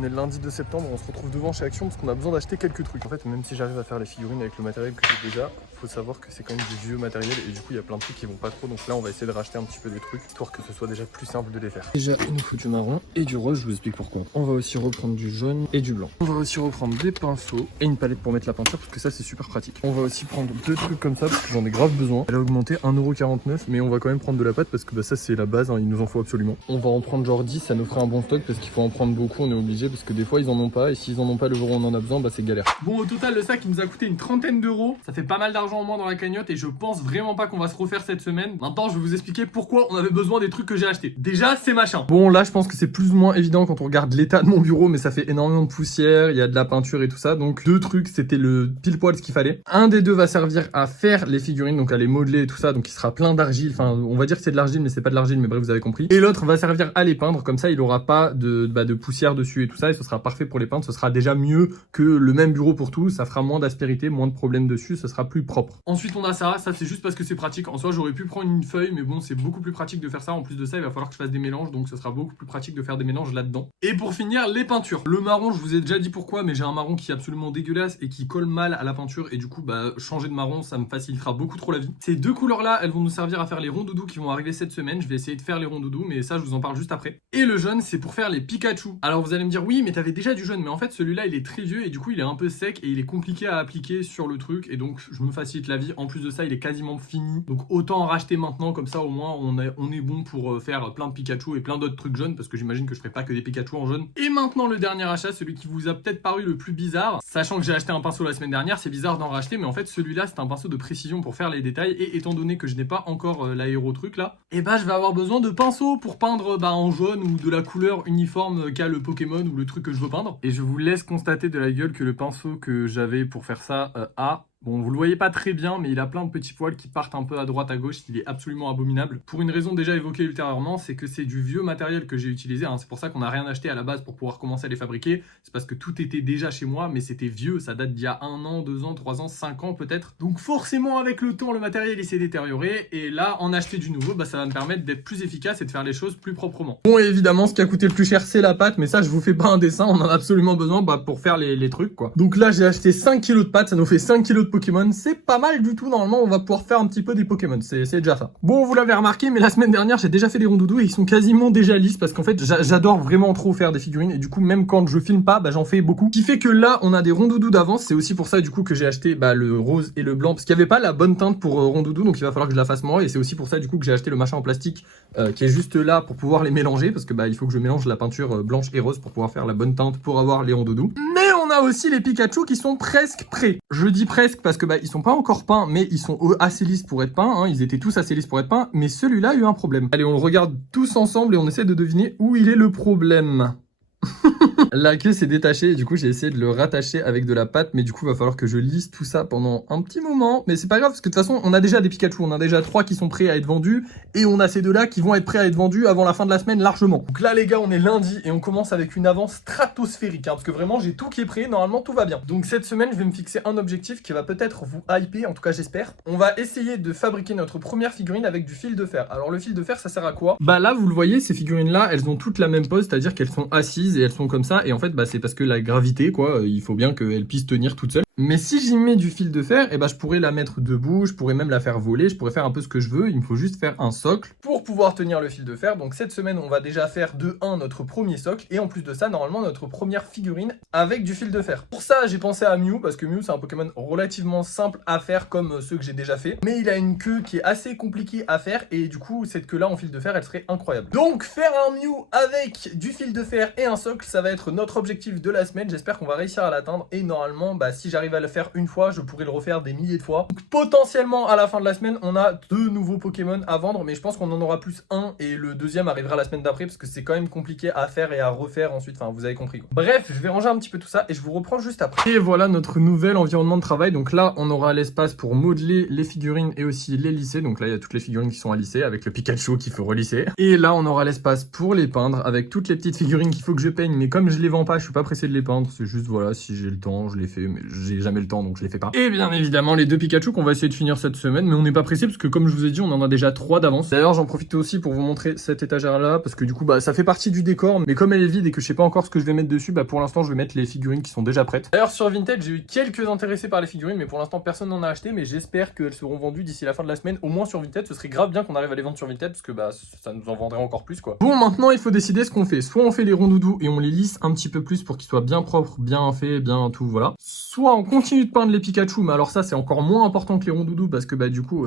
on est le lundi 2 septembre, on se retrouve devant chez Action parce qu'on a besoin d'acheter quelques trucs. En fait, même si j'arrive à faire les figurines avec le matériel que j'ai déjà, faut savoir que c'est quand même du vieux matériel et du coup il y a plein de trucs qui vont pas trop. Donc là on va essayer de racheter un petit peu des trucs histoire que ce soit déjà plus simple de les faire. Déjà il nous faut du marron et du rose, je vous explique pourquoi. On va aussi reprendre du jaune et du blanc. On va aussi reprendre des pinceaux et une palette pour mettre la peinture parce que ça c'est super pratique. On va aussi prendre deux trucs comme ça parce que j'en ai grave besoin. Elle a augmenté 1,49 € mais on va quand même prendre de la pâte parce que ça c'est la base, hein, il nous en faut absolument. On va en prendre genre 10, ça nous fera un bon stock parce qu'il faut en prendre beaucoup, on est obligé parce que des fois ils en ont pas et s'ils en ont pas le jour où on en a besoin, bah c'est galère. Bon, au total le sac il nous a coûté une trentaine d'euros, ça fait pas mal d'argent en moins dans la cagnotte et je pense vraiment pas qu'on va se refaire cette semaine. Maintenant je vais vous expliquer pourquoi on avait besoin des trucs que j'ai achetés. Déjà ces machins. Bon là je pense que c'est plus ou moins évident quand on regarde l'état de mon bureau, mais ça fait énormément de poussière, il y a de la peinture et tout ça, donc deux trucs c'était le pile poil ce qu'il fallait. Un des deux va servir à faire les figurines, donc à les modeler et tout ça, donc il sera plein d'argile, enfin on va dire que c'est de l'argile mais c'est pas de l'argile, mais bref vous avez compris. Et l'autre va servir à les peindre, comme ça il aura pas de poussière dessus et tout ça, et ce sera parfait pour les peindre, ce sera déjà mieux que le même bureau pour tout, ça fera moins d'aspérité, moins de problèmes dessus, ce sera plus propre. Ensuite on a ça c'est juste parce que c'est pratique, en soi j'aurais pu prendre une feuille, mais bon c'est beaucoup plus pratique de faire ça, en plus de ça il va falloir que je fasse des mélanges, donc ce sera beaucoup plus pratique de faire des mélanges là-dedans. Et pour finir les peintures, le marron je vous ai déjà dit pourquoi, mais j'ai un marron qui est absolument dégueulasse et qui colle mal à la peinture, et du coup bah changer de marron ça me facilitera beaucoup trop la vie. Ces deux couleurs là elles vont nous servir à faire les rondoudous qui vont arriver cette semaine, je vais essayer de faire les rondoudous, mais ça je vous en parle juste après. Et le jaune c'est pour faire les Pikachu. Alors vous allez me dire oui mais t'avais déjà du jaune, mais en fait celui-là il est très vieux et du coup il est un peu sec et il est compliqué à appliquer sur le truc, et donc je me facilite la vie. En plus de ça il est quasiment fini, donc autant en racheter maintenant, comme ça au moins on est bon pour faire plein de Pikachu et plein d'autres trucs jaunes, parce que j'imagine que je ferai pas que des Pikachu en jaune. Et maintenant le dernier achat, celui qui vous a peut-être paru le plus bizarre, sachant que j'ai acheté un pinceau la semaine dernière, c'est bizarre d'en racheter, mais en fait celui-là c'est un pinceau de précision pour faire les détails, et étant donné que je n'ai pas encore l'aéro truc là, et bah je vais avoir besoin de pinceaux pour peindre en jaune ou de la couleur uniforme qu'a le Pokémon ou le truc que je veux peindre. Et je vous laisse constater de la gueule que le pinceau que j'avais pour faire ça a... Bon, vous le voyez pas très bien, mais il a plein de petits poils qui partent un peu à droite à gauche, il est absolument abominable. Pour une raison déjà évoquée ultérieurement, c'est que c'est du vieux matériel que j'ai utilisé, hein. C'est pour ça qu'on n'a rien acheté à la base pour pouvoir commencer à les fabriquer. C'est parce que tout était déjà chez moi, mais c'était vieux, ça date d'il y a 1 an, 2 ans, 3 ans, 5 ans peut-être. Donc forcément avec le temps, le matériel il s'est détérioré, et là, en acheter du nouveau, bah ça va me permettre d'être plus efficace et de faire les choses plus proprement. Bon, et évidemment, ce qui a coûté le plus cher, c'est la pâte, mais ça, je vous fais pas un dessin, on en a absolument besoin pour faire les trucs, quoi. Donc là, j'ai acheté 5 kilos de pâte, ça nous fait 5 kilos de Pokémon, c'est pas mal du tout. Normalement on va pouvoir faire un petit peu des Pokémon, c'est déjà ça. Bon, vous l'avez remarqué, mais la semaine dernière j'ai déjà fait les rondoudous et ils sont quasiment déjà lisses, parce qu'en fait j'adore vraiment trop faire des figurines, et du coup même quand je filme pas, bah j'en fais beaucoup. Ce qui fait que là on a des rondoudous d'avance, c'est aussi pour ça du coup que j'ai acheté le rose et le blanc, parce qu'il n'y avait pas la bonne teinte pour rondoudou, donc il va falloir que je la fasse moi, et c'est aussi pour ça du coup que j'ai acheté le machin en plastique qui est juste là pour pouvoir les mélanger, parce que il faut que je mélange la peinture blanche et rose pour pouvoir faire la bonne teinte pour avoir les rondoudous. Mais on a aussi les Pikachu qui sont presque prêts. Je dis presque parce que ils sont pas encore peints, mais ils sont assez lisses pour être peints, hein. Ils étaient tous assez lisses pour être peints, mais celui-là a eu un problème. Allez, on le regarde tous ensemble et on essaie de deviner où il est le problème. La queue s'est détachée et du coup j'ai essayé de le rattacher avec de la pâte, mais du coup il va falloir que je lisse tout ça pendant un petit moment, mais c'est pas grave parce que de toute façon on a déjà des Pikachu, on a déjà 3 qui sont prêts à être vendus, et on a ces deux là qui vont être prêts à être vendus avant la fin de la semaine largement. Donc là les gars, on est lundi et on commence avec une avance stratosphérique, hein, parce que vraiment j'ai tout qui est prêt, normalement tout va bien. Donc cette semaine je vais me fixer un objectif qui va peut-être vous hyper, en tout cas j'espère. On va essayer de fabriquer notre première figurine avec du fil de fer. Alors le fil de fer ça sert à quoi? Là vous le voyez, ces figurines là elles ont toutes la même pose, c'est à dire qu'elles sont assises et elles sont comme ça, et en fait c'est parce que la gravité quoi, il faut bien qu'elle puisse tenir toute seule. Mais si j'y mets du fil de fer, je pourrais la mettre debout, je pourrais même la faire voler, je pourrais faire un peu ce que je veux, il me faut juste faire un socle pour pouvoir tenir le fil de fer. Donc cette semaine on va déjà faire de 1 notre premier socle, et en plus de ça normalement notre première figurine avec du fil de fer. Pour ça j'ai pensé à Mew, parce que Mew c'est un Pokémon relativement simple à faire comme ceux que j'ai déjà fait, mais il a une queue qui est assez compliquée à faire, et du coup cette queue là en fil de fer elle serait incroyable. Donc faire un Mew avec du fil de fer et un socle, ça va être notre objectif de la semaine. J'espère qu'on va réussir à l'atteindre, et normalement si j'arrive à le faire une fois, je pourrais le refaire des milliers de fois. Donc potentiellement à la fin de la semaine on a 2 nouveaux Pokémon à vendre, mais je pense qu'on en aura plus un, et le deuxième arrivera la semaine d'après parce que c'est quand même compliqué à faire et à refaire ensuite, enfin vous avez compris quoi. Bref, je vais ranger un petit peu tout ça et je vous reprends juste après. Et voilà notre nouvel environnement de travail. Donc là on aura l'espace pour modeler les figurines et aussi les lisser. Donc là il y a toutes les figurines qui sont à lisser avec le Pikachu qu'il faut relisser, et là on aura l'espace pour les peindre avec toutes les petites figurines qu'il faut que je peigne, mais comme je les vends pas, je suis pas pressé de les peindre, c'est juste voilà, si j'ai le temps je les fais, mais j'ai jamais le temps donc je les fais pas. Et bien évidemment les 2 Pikachu qu'on va essayer de finir cette semaine, mais on n'est pas pressé parce que comme je vous ai dit on en a déjà 3 d'avance. D'ailleurs j'en profite aussi pour vous montrer cette étagère là parce que du coup bah ça fait partie du décor, mais comme elle est vide et que je sais pas encore ce que je vais mettre dessus, bah pour l'instant je vais mettre les figurines qui sont déjà prêtes. D'ailleurs sur Vinted j'ai eu quelques intéressés par les figurines, mais pour l'instant personne n'en a acheté, mais j'espère qu'elles seront vendues d'ici la fin de la semaine, au moins sur Vinted. Ce serait grave bien qu'on arrive à les vendre sur Vinted parce que bah ça nous en vendrait encore plus quoi. Bon maintenant il faut décider ce qu'on fait, soit on fait les rondoudous et on les lisse un petit peu plus pour qu'ils soient bien propres, bien faits, bien tout, voilà. Soit on continue de peindre les Pikachu, mais alors ça c'est encore moins important que les rondoudous parce que bah du coup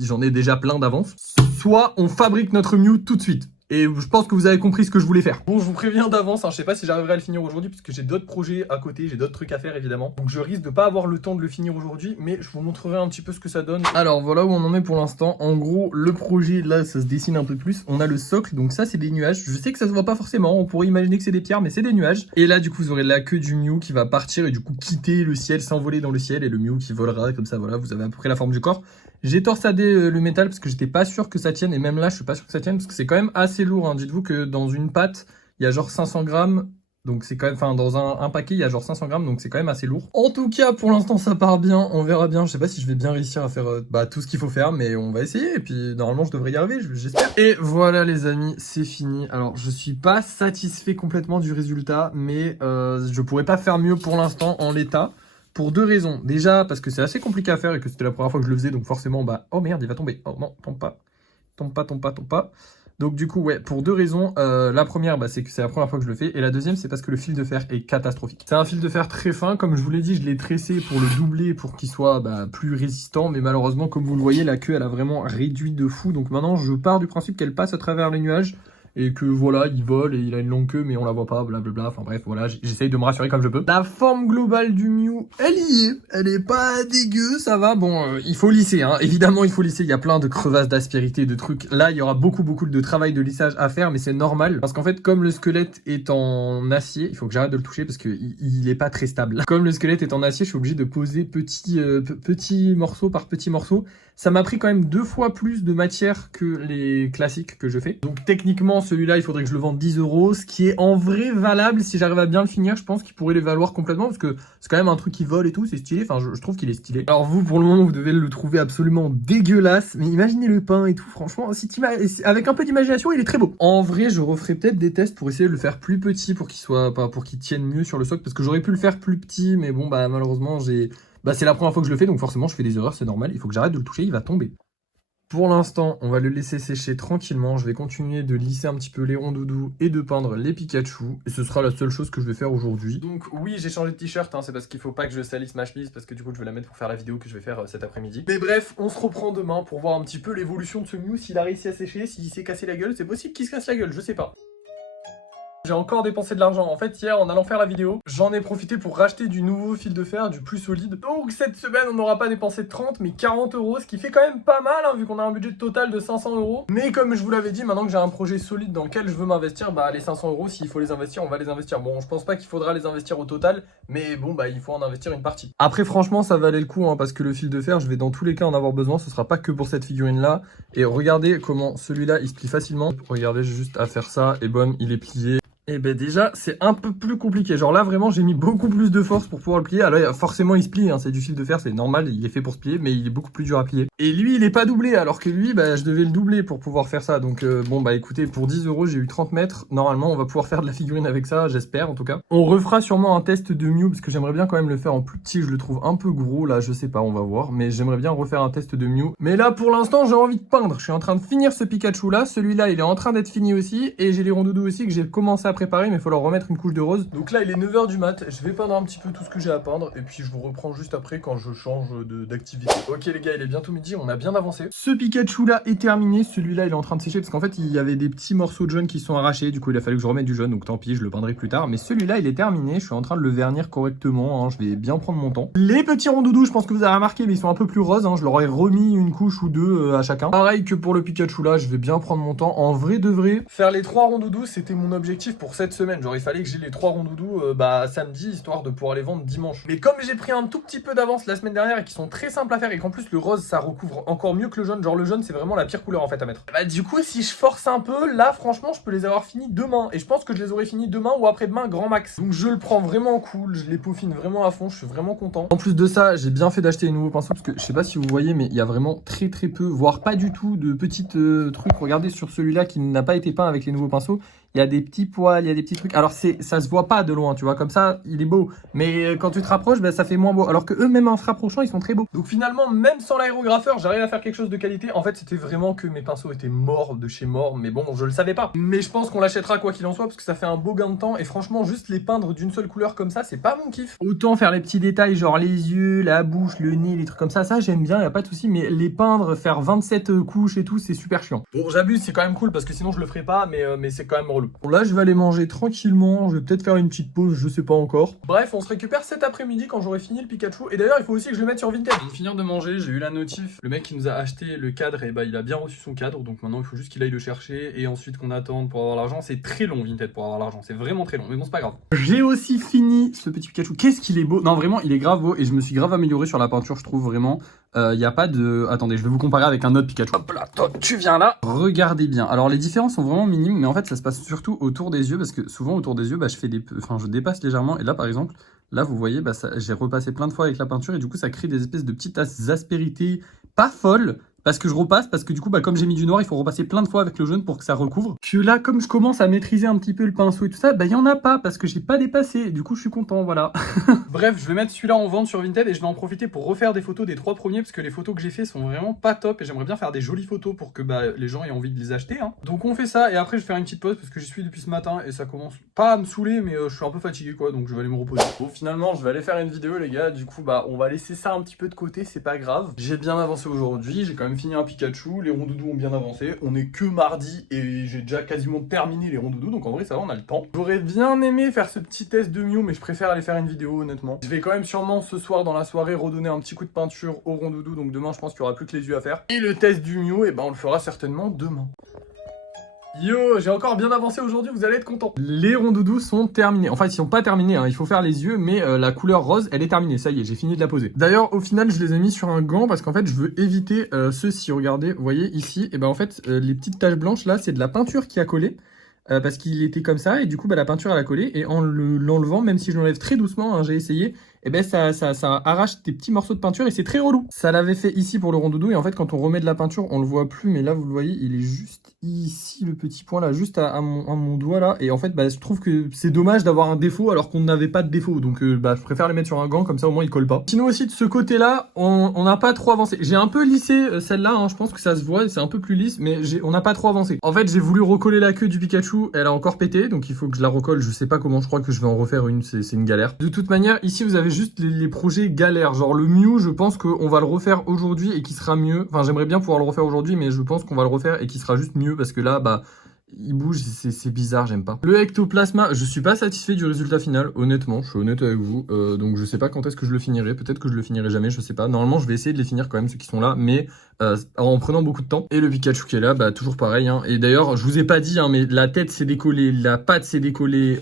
j'en ai déjà plein d'avance. Soit on fabrique notre Mew tout de suite. Et je pense que vous avez compris ce que je voulais faire. Bon, je vous préviens d'avance, je sais pas si j'arriverai à le finir aujourd'hui parce que j'ai d'autres projets à côté, j'ai d'autres trucs à faire évidemment. Donc je risque de pas avoir le temps de le finir aujourd'hui, mais je vous montrerai un petit peu ce que ça donne. Alors voilà où on en est pour l'instant. En gros, le projet là, ça se dessine un peu plus. On a le socle, donc ça c'est des nuages. Je sais que ça se voit pas forcément, on pourrait imaginer que c'est des pierres, mais c'est des nuages. Et là du coup vous aurez la queue du Mew qui va partir et du coup quitter le ciel, s'envoler dans le ciel, et le Mew qui volera comme ça, voilà, vous avez à peu près la forme du corps. J'ai torsadé le métal parce que j'étais pas sûr que ça tienne, et même là je suis pas sûr que ça tienne parce que c'est quand même assez lourd, hein. Dites-vous que dans une pâte il y a genre 500 grammes, donc c'est quand même, enfin dans un paquet il y a genre 500 grammes, donc c'est quand même assez lourd. En tout cas pour l'instant ça part bien, on verra bien, je sais pas si je vais bien réussir à faire tout ce qu'il faut faire, mais on va essayer, et puis normalement je devrais y arriver, j'espère. Et voilà les amis, c'est fini. Alors je suis pas satisfait complètement du résultat, mais je pourrais pas faire mieux pour l'instant en l'état. Pour 2 raisons. Déjà, parce que c'est assez compliqué à faire et que c'était la première fois que je le faisais, donc forcément, bah... Oh merde, il va tomber. Oh non, tombe pas. Tombe pas, tombe pas, tombe pas. Donc du coup, ouais, pour 2 raisons. La première, bah, c'est que c'est la première fois que je le fais. Et la deuxième, c'est parce que le fil de fer est catastrophique. C'est un fil de fer très fin. Comme je vous l'ai dit, je l'ai tressé pour le doubler, pour qu'il soit plus résistant. Mais malheureusement, comme vous le voyez, la queue, elle a vraiment réduit de fou. Donc maintenant, je pars du principe qu'elle passe à travers les nuages. Et que voilà, il vole et il a une longue queue mais on la voit pas, blablabla, enfin bref, voilà, j'essaye de me rassurer comme je peux. La forme globale du Mew, elle y est, elle est pas dégueu, ça va, bon, il faut lisser, hein, évidemment il faut lisser, il y a plein de crevasses d'aspérité, de trucs, là il y aura beaucoup de travail de lissage à faire, mais c'est normal, parce qu'en fait comme le squelette est en acier, il faut que j'arrête de le toucher parce qu'il est pas très stable. Comme le squelette est en acier, je suis obligé de poser petit morceau par petit morceau. Ça m'a pris quand même 2 fois plus de matière que les classiques que je fais. Donc techniquement, celui-là, il faudrait que je le vende 10 €, ce qui est en vrai valable. Si j'arrive à bien le finir, je pense qu'il pourrait les valoir complètement, parce que c'est quand même un truc qui vole et tout, c'est stylé. Enfin, je trouve qu'il est stylé. Alors vous, pour le moment, vous devez le trouver absolument dégueulasse, mais imaginez le pain et tout, franchement, avec un peu d'imagination, il est très beau. En vrai, je referai peut-être des tests pour essayer de le faire plus petit, pour qu'il tienne mieux sur le socle, parce que j'aurais pu le faire plus petit, mais bon, bah malheureusement, c'est la première fois que je le fais, donc forcément je fais des erreurs, c'est normal, il faut que j'arrête de le toucher, il va tomber. Pour l'instant, on va le laisser sécher tranquillement, je vais continuer de lisser un petit peu les rondoudous et de peindre les Pikachu, et ce sera la seule chose que je vais faire aujourd'hui. Donc oui, j'ai changé de t-shirt, hein, c'est parce qu'il faut pas que je salisse ma chemise, parce que du coup je vais la mettre pour faire la vidéo que je vais faire cet après-midi. Mais bref, on se reprend demain pour voir un petit peu l'évolution de ce Mew, s'il a réussi à sécher, s'il s'est cassé la gueule, c'est possible qu'il se casse la gueule, je sais pas. J'ai encore dépensé de l'argent. En fait, hier, en allant faire la vidéo, j'en ai profité pour racheter du nouveau fil de fer, du plus solide. Donc, cette semaine, on n'aura pas dépensé 30, mais 40 €, ce qui fait quand même pas mal, hein, vu qu'on a un budget total de 500 €. Mais comme je vous l'avais dit, maintenant que j'ai un projet solide dans lequel je veux m'investir, bah, les 500 €, s'il faut les investir, on va les investir. Bon, je pense pas qu'il faudra les investir au total, mais bon, bah, il faut en investir une partie. Après, franchement, ça valait le coup, hein, parce que le fil de fer, je vais dans tous les cas en avoir besoin. Ce sera pas que pour cette figurine-là. Et regardez comment celui-là, il se plie facilement. Regardez juste à faire ça, et bon, il est plié. Et ben déjà, c'est un peu plus compliqué. Genre là, vraiment, j'ai mis beaucoup plus de force pour pouvoir le plier. Alors forcément, il se plie, hein, c'est du fil de fer, c'est normal, il est fait pour se plier, mais il est beaucoup plus dur à plier. Et lui, il est pas doublé, alors que lui, bah, je devais le doubler pour pouvoir faire ça. Donc bon, bah écoutez, pour 10 €, j'ai eu 30 mètres. Normalement, on va pouvoir faire de la figurine avec ça, j'espère en tout cas. On refera sûrement un test de Mew, parce que j'aimerais bien quand même le faire en plus petit. Je le trouve un peu gros, là, je sais pas, on va voir. Mais j'aimerais bien refaire un test de Mew. Mais là, pour l'instant, j'ai envie de peindre. Je suis en train de finir ce Pikachu là. Celui-là, il est en train d'être fini aussi. Et j'ai les rondoudous aussi que j'ai commencé à préparer, mais il faut leur remettre une couche de rose. Donc là il est 9 h du mat, je vais peindre un petit peu tout ce que j'ai à peindre et puis je vous reprends juste après quand je change d'activité. Ok les gars, il est bientôt midi, on a bien avancé. Ce Pikachu là est terminé, celui-là il est en train de sécher parce qu'en fait il y avait des petits morceaux de jaune qui sont arrachés, du coup il a fallu que je remette du jaune, donc tant pis, je le peindrai plus tard. Mais celui-là il est terminé, je suis en train de le vernir correctement, hein, je vais bien prendre mon temps. Les petits rondoudous, je pense que vous avez remarqué, mais ils sont un peu plus roses, hein, je leur ai remis une couche ou deux à chacun. Pareil que pour le Pikachu là, je vais bien prendre mon temps. En vrai de vrai, faire les 3 rondoudous c'était mon objectif pour pour cette semaine. Genre il fallait que j'ai les 3 rondoudous samedi, histoire de pouvoir les vendre dimanche. Mais comme j'ai pris un tout petit peu d'avance la semaine dernière et qui sont très simples à faire et qu'en plus le rose ça recouvre encore mieux que le jaune, genre le jaune c'est vraiment la pire couleur en fait à mettre. Bah du coup si je force un peu, là franchement je peux les avoir finis demain. Et je pense que je les aurai finis demain ou après-demain grand max. Donc je le prends vraiment cool, je les peaufine vraiment à fond, je suis vraiment content. En plus de ça, j'ai bien fait d'acheter les nouveaux pinceaux parce que je sais pas si vous voyez mais il y a vraiment très peu, voire pas du tout de petites trucs. Regardez sur celui-là qui n'a pas été peint avec les nouveaux pinceaux. Il y a des petits poils, il y a des petits trucs. Alors ça se voit pas de loin, tu vois, comme ça, il est beau. Mais quand tu te rapproches, ça fait moins beau. Alors que eux, même en se rapprochant, ils sont très beaux. Donc finalement, même sans l'aérographeur, j'arrive à faire quelque chose de qualité. En fait, c'était vraiment que mes pinceaux étaient morts de chez mort. Mais bon, je le savais pas. Mais je pense qu'on l'achètera quoi qu'il en soit, parce que ça fait un beau gain de temps. Et franchement, juste les peindre d'une seule couleur comme ça, c'est pas mon kiff. Autant faire les petits détails, genre les yeux, la bouche, le nez, les trucs comme ça j'aime bien, y a pas de souci. Mais les peindre, faire 27 couches et tout, c'est super chiant. Bon, j'abuse, c'est quand même cool, parce que sinon je le ferai pas, mais c'est quand même relou. Bon, là, je vais aller manger tranquillement, je vais peut-être faire une petite pause, je sais pas encore. Bref, on se récupère cet après-midi quand j'aurai fini le Pikachu. Et d'ailleurs, il faut aussi que je le mette sur Vinted. Pour finir de manger, j'ai eu la notif. Le mec qui nous a acheté le cadre, et il a bien reçu son cadre. Donc maintenant, il faut juste qu'il aille le chercher. Et ensuite qu'on attende pour avoir l'argent. C'est très long, Vinted, pour avoir l'argent. C'est vraiment très long. Mais bon, c'est pas grave. J'ai aussi fini ce petit Pikachu. Qu'est-ce qu'il est beau. Non, vraiment, il est grave beau. Et je me suis grave amélioré sur la peinture, je trouve vraiment. Il n'y a pas de... Attendez, je vais vous comparer avec un autre Pikachu. Hop là, toi, tu viens là. Regardez bien. Alors, les différences sont vraiment minimes. Mais en fait, ça se passe surtout autour des yeux. Parce que souvent, autour des yeux, je fais je dépasse légèrement. Et là, par exemple, là, vous voyez, j'ai repassé plein de fois avec la peinture. Et du coup, ça crée des espèces de petites aspérités pas folles. Parce que je repasse, parce que du coup, comme j'ai mis du noir, il faut repasser plein de fois avec le jaune pour que ça recouvre. Que là, comme je commence à maîtriser un petit peu le pinceau et tout ça, il y en a pas, parce que j'ai pas dépassé. Et du coup, je suis content, voilà. Bref, je vais mettre celui-là en vente sur Vinted et je vais en profiter pour refaire des photos des 3 premiers, parce que les photos que j'ai fait sont vraiment pas top et j'aimerais bien faire des jolies photos pour que les gens aient envie de les acheter. Hein. Donc on fait ça et après je vais faire une petite pause parce que j'y suis depuis ce matin et ça commence pas à me saouler, mais je suis un peu fatigué quoi, donc je vais aller me reposer. Bon, finalement, je vais aller faire une vidéo, les gars. Du coup, on va laisser ça un petit peu de côté, c'est pas grave. J'ai bien avancé aujourd'hui, j'ai quand même fini un Pikachu. Les rondoudous ont bien avancé, on est que mardi et j'ai déjà quasiment terminé les rondoudous, donc en vrai ça va, on a le temps. J'aurais bien aimé faire ce petit test de Mew, mais je préfère aller faire une vidéo honnêtement. Je vais quand même sûrement ce soir dans la soirée redonner un petit coup de peinture au rondoudou, donc demain je pense qu'il n'y aura plus que les yeux à faire. Et le test du Mew, on le fera certainement demain. Yo, j'ai encore bien avancé aujourd'hui, vous allez être contents. Les rondoudous sont terminés. Enfin, ils sont pas terminés, hein. Il faut faire les yeux, mais la couleur rose, elle est terminée. Ça y est, j'ai fini de la poser. D'ailleurs, au final, je les ai mis sur un gant parce qu'en fait, je veux éviter ceux-ci. Regardez, vous voyez ici, et en fait, les petites taches blanches là, c'est de la peinture qui a collé. Parce qu'il était comme ça, et du coup, la peinture, elle a collé. Et en l'enlevant, même si je l'enlève très doucement, hein, j'ai essayé, ça arrache des petits morceaux de peinture et c'est très relou. Ça l'avait fait ici pour le rondoudou, et en fait, quand on remet de la peinture, on le voit plus, mais là, vous le voyez, il est juste ici, le petit point là, juste à mon doigt là. Et en fait, je trouve que c'est dommage d'avoir un défaut alors qu'on n'avait pas de défaut. Donc, je préfère les mettre sur un gant, comme ça, au moins, il colle pas. Sinon aussi, de ce côté-là, on n'a pas trop avancé. J'ai un peu lissé celle-là, hein, je pense que ça se voit, c'est un peu plus lisse, mais on n'a pas trop avancé. En fait, j'ai voulu recoller la queue du Pikachu, elle a encore pété, donc il faut que je la recolle. Je sais pas comment, je crois que je vais en refaire une, c'est une galère. De toute manière, ici, vous avez juste les projets galères. Genre le Mew, je pense qu'on va le refaire aujourd'hui et qui sera mieux. Enfin, j'aimerais bien pouvoir le refaire aujourd'hui, mais je pense qu'on va le refaire et qui sera juste mieux parce que là, il bouge, c'est bizarre, j'aime pas. Le ectoplasma, je suis pas satisfait du résultat final, honnêtement, je suis honnête avec vous. Donc je sais pas quand est-ce que je le finirai, peut-être que je le finirai jamais, je sais pas. Normalement, je vais essayer de les finir quand même, ceux qui sont là, mais en prenant beaucoup de temps. Et le Pikachu qui est là, toujours pareil. Hein. Et d'ailleurs, je vous ai pas dit, hein, mais la tête s'est décollée, la patte s'est décollée.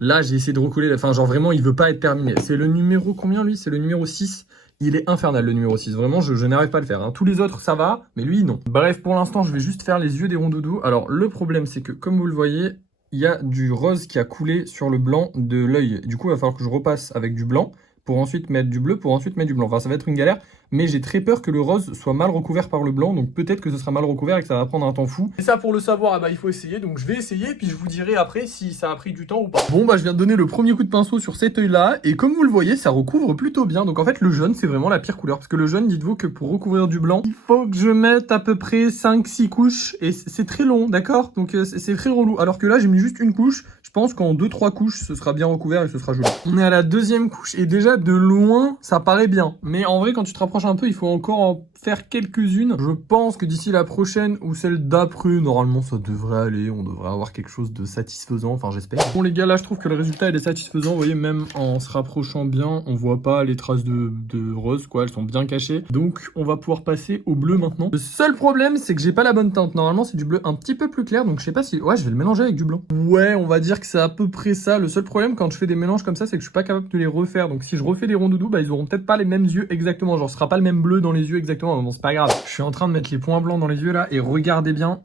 Là, j'ai essayé de recoller, enfin genre vraiment, il veut pas être terminé. C'est le numéro combien lui? C'est le numéro 6. Il est infernal le numéro 6, vraiment je n'arrive pas à le faire. Hein. Tous les autres ça va, mais lui non. Bref, pour l'instant je vais juste faire les yeux des rondoudous. Alors le problème c'est que comme vous le voyez, il y a du rose qui a coulé sur le blanc de l'œil. Du coup il va falloir que je repasse avec du blanc pour ensuite mettre du bleu, pour ensuite mettre du blanc. Enfin ça va être une galère, mais j'ai très peur que le rose soit mal recouvert par le blanc, donc peut-être que ce sera mal recouvert et que ça va prendre un temps fou. Et ça pour le savoir, il faut essayer, donc je vais essayer, puis je vous dirai après si ça a pris du temps ou pas. Bon je viens de donner le premier coup de pinceau sur cet œil là, et comme vous le voyez, ça recouvre plutôt bien. Donc en fait le jaune c'est vraiment la pire couleur, parce que le jaune, dites-vous que pour recouvrir du blanc, il faut que je mette à peu près 5-6 couches, et c'est très long, d'accord? Donc c'est très relou, alors que là j'ai mis juste une couche, je pense qu'en 2-3 couches ce sera bien recouvert et ce sera joli. On est à la deuxième couche, et déjà de loin ça paraît bien, mais en vrai quand tu te rapproches un peu, il faut encore faire quelques-unes. Je pense que d'ici la prochaine ou celle d'après, normalement ça devrait aller. On devrait avoir quelque chose de satisfaisant, enfin j'espère. Bon les gars, là je trouve que le résultat il est satisfaisant. Vous voyez, même en se rapprochant bien, on voit pas les traces de rose quoi, elles sont bien cachées. Donc on va pouvoir passer au bleu maintenant. Le seul problème c'est que j'ai pas la bonne teinte. Normalement c'est du bleu un petit peu plus clair, donc je sais pas si... Ouais, je vais le mélanger avec du blanc. Ouais, on va dire que c'est à peu près ça. Le seul problème quand je fais des mélanges comme ça, c'est que je suis pas capable de les refaire. Donc si je refais des ronds-doudous, bah ils auront peut-être pas les mêmes yeux exactement. Genre ce sera pas le même bleu dans les yeux exactement. Bon, c'est pas grave. Je suis en train de mettre les points blancs dans les yeux là et regardez bien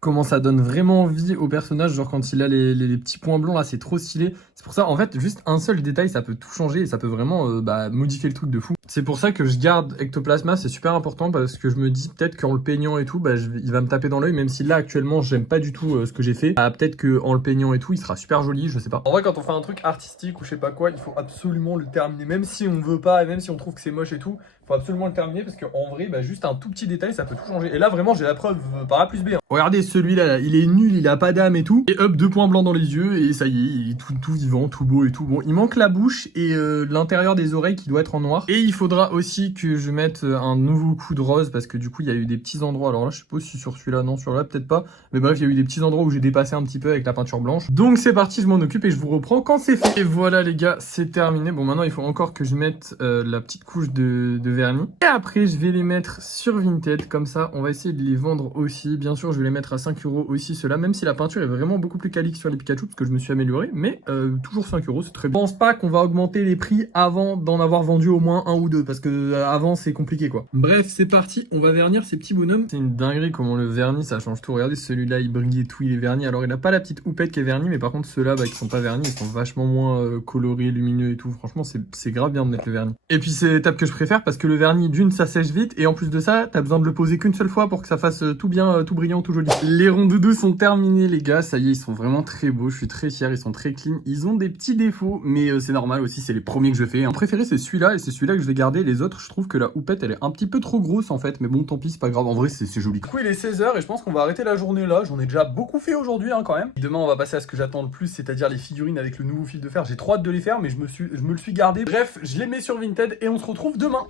comment ça donne vraiment envie au personnage, genre quand il a les petits points blancs là, c'est trop stylé. C'est pour ça, en fait, juste un seul détail, ça peut tout changer et ça peut vraiment modifier le truc de fou. C'est pour ça que je garde Ectoplasma, c'est super important parce que je me dis peut-être qu'en le peignant et tout, il va me taper dans l'œil, même si là actuellement j'aime pas du tout ce que j'ai fait. Peut-être qu'en le peignant et tout, il sera super joli, je sais pas. En vrai, quand on fait un truc artistique ou je sais pas quoi, il faut absolument le terminer, même si on veut pas et même si on trouve que c'est moche et tout. Faut absolument le terminer parce qu'en vrai, juste un tout petit détail, ça peut tout changer. Et là, vraiment, j'ai la preuve par A plus B. Hein. Regardez celui-là, là, il est nul, il a pas d'âme et tout. Et hop, 2 points blancs dans les yeux et ça y est, il est tout vivant, tout beau et tout. Bon, il manque la bouche et l'intérieur des oreilles qui doit être en noir. Et il faudra aussi que je mette un nouveau coup de rose parce que du coup, il y a eu des petits endroits. Alors là, je sais pas si sur celui-là, non, sur là, peut-être pas. Mais bref, il y a eu des petits endroits où j'ai dépassé un petit peu avec la peinture blanche. Donc c'est parti, je m'en occupe et je vous reprends quand c'est fait. Et voilà les gars, c'est terminé. Bon, maintenant, il faut encore que je mette la petite couche de vernis. Et après, je vais les mettre sur Vinted, comme ça on va essayer de les vendre aussi. Bien sûr je vais les mettre à 5 € aussi ceux-là, même si la peinture est vraiment beaucoup plus quali que sur les Pikachu parce que je me suis amélioré, mais toujours 5 € c'est très bien. Je pense pas qu'on va augmenter les prix avant d'en avoir vendu au moins un ou deux parce que avant c'est compliqué quoi. Bref c'est parti, on va vernir ces petits bonhommes. C'est une dinguerie comment le vernis ça change tout. Regardez celui-là il brille et tout, il est verni. Alors il a pas la petite houppette qui est vernie, mais par contre ceux-là qui sont pas vernis, ils sont vachement moins colorés, lumineux et tout. Franchement c'est grave bien de mettre le vernis. Et puis c'est l'étape que je préfère parce que le vernis d'une ça sèche vite et en plus de ça t'as besoin de le poser qu'une seule fois pour que ça fasse tout bien, tout brillant, tout joli. Les ronds-doudous sont terminés les gars, ça y est ils sont vraiment très beaux, je suis très fier, ils sont très clean. Ils ont des petits défauts mais c'est normal aussi, c'est les premiers que je fais. Mon préféré c'est celui-là et c'est celui-là que je vais garder. Les autres je trouve que la houppette elle est un petit peu trop grosse en fait, mais bon tant pis c'est pas grave, en vrai c'est joli. Du coup il est 16 h et je pense qu'on va arrêter la journée là, j'en ai déjà beaucoup fait aujourd'hui hein, quand même. Demain on va passer à ce que j'attends le plus, c'est-à-dire les figurines avec le nouveau fil de fer. J'ai trop hâte de les faire mais je me le suis gardé. Bref, je les mets sur Vinted et on se retrouve demain.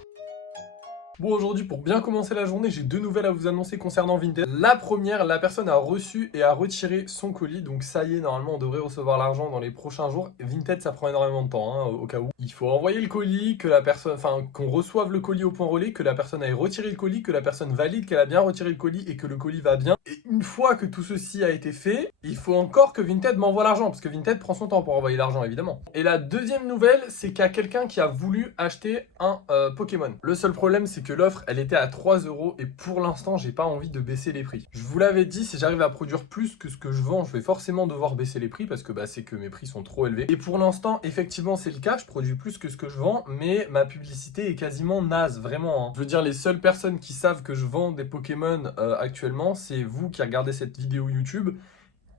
Bon aujourd'hui pour bien commencer la journée j'ai deux nouvelles à vous annoncer concernant Vinted. La première, la personne a reçu et a retiré son colis, donc ça y est normalement on devrait recevoir l'argent dans les prochains jours. Vinted ça prend énormément de temps hein, au cas où. Il faut envoyer le colis, que la personne, qu'on reçoive le colis au point relais, que la personne aille retirer le colis, que la personne valide qu'elle a bien retiré le colis et que le colis va bien. Et une fois que tout ceci a été fait, il faut encore que Vinted m'envoie l'argent parce que Vinted prend son temps pour envoyer l'argent évidemment. Et la deuxième nouvelle c'est qu'il y a quelqu'un qui a voulu acheter un Pokémon. Le seul problème c'est que l'offre elle était à 3 € et pour l'instant j'ai pas envie de baisser les prix. Je vous l'avais dit, si j'arrive à produire plus que ce que je vends, je vais forcément devoir baisser les prix parce que c'est que mes prix sont trop élevés. Et pour l'instant effectivement c'est le cas, je produis plus que ce que je vends, mais ma publicité est quasiment naze, vraiment hein. Je veux dire les seules personnes qui savent que je vends des Pokémon actuellement, c'est vous qui regardez cette vidéo YouTube.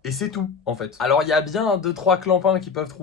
Et c'est tout en fait. Alors il y a bien 2-3 clampins qui peuvent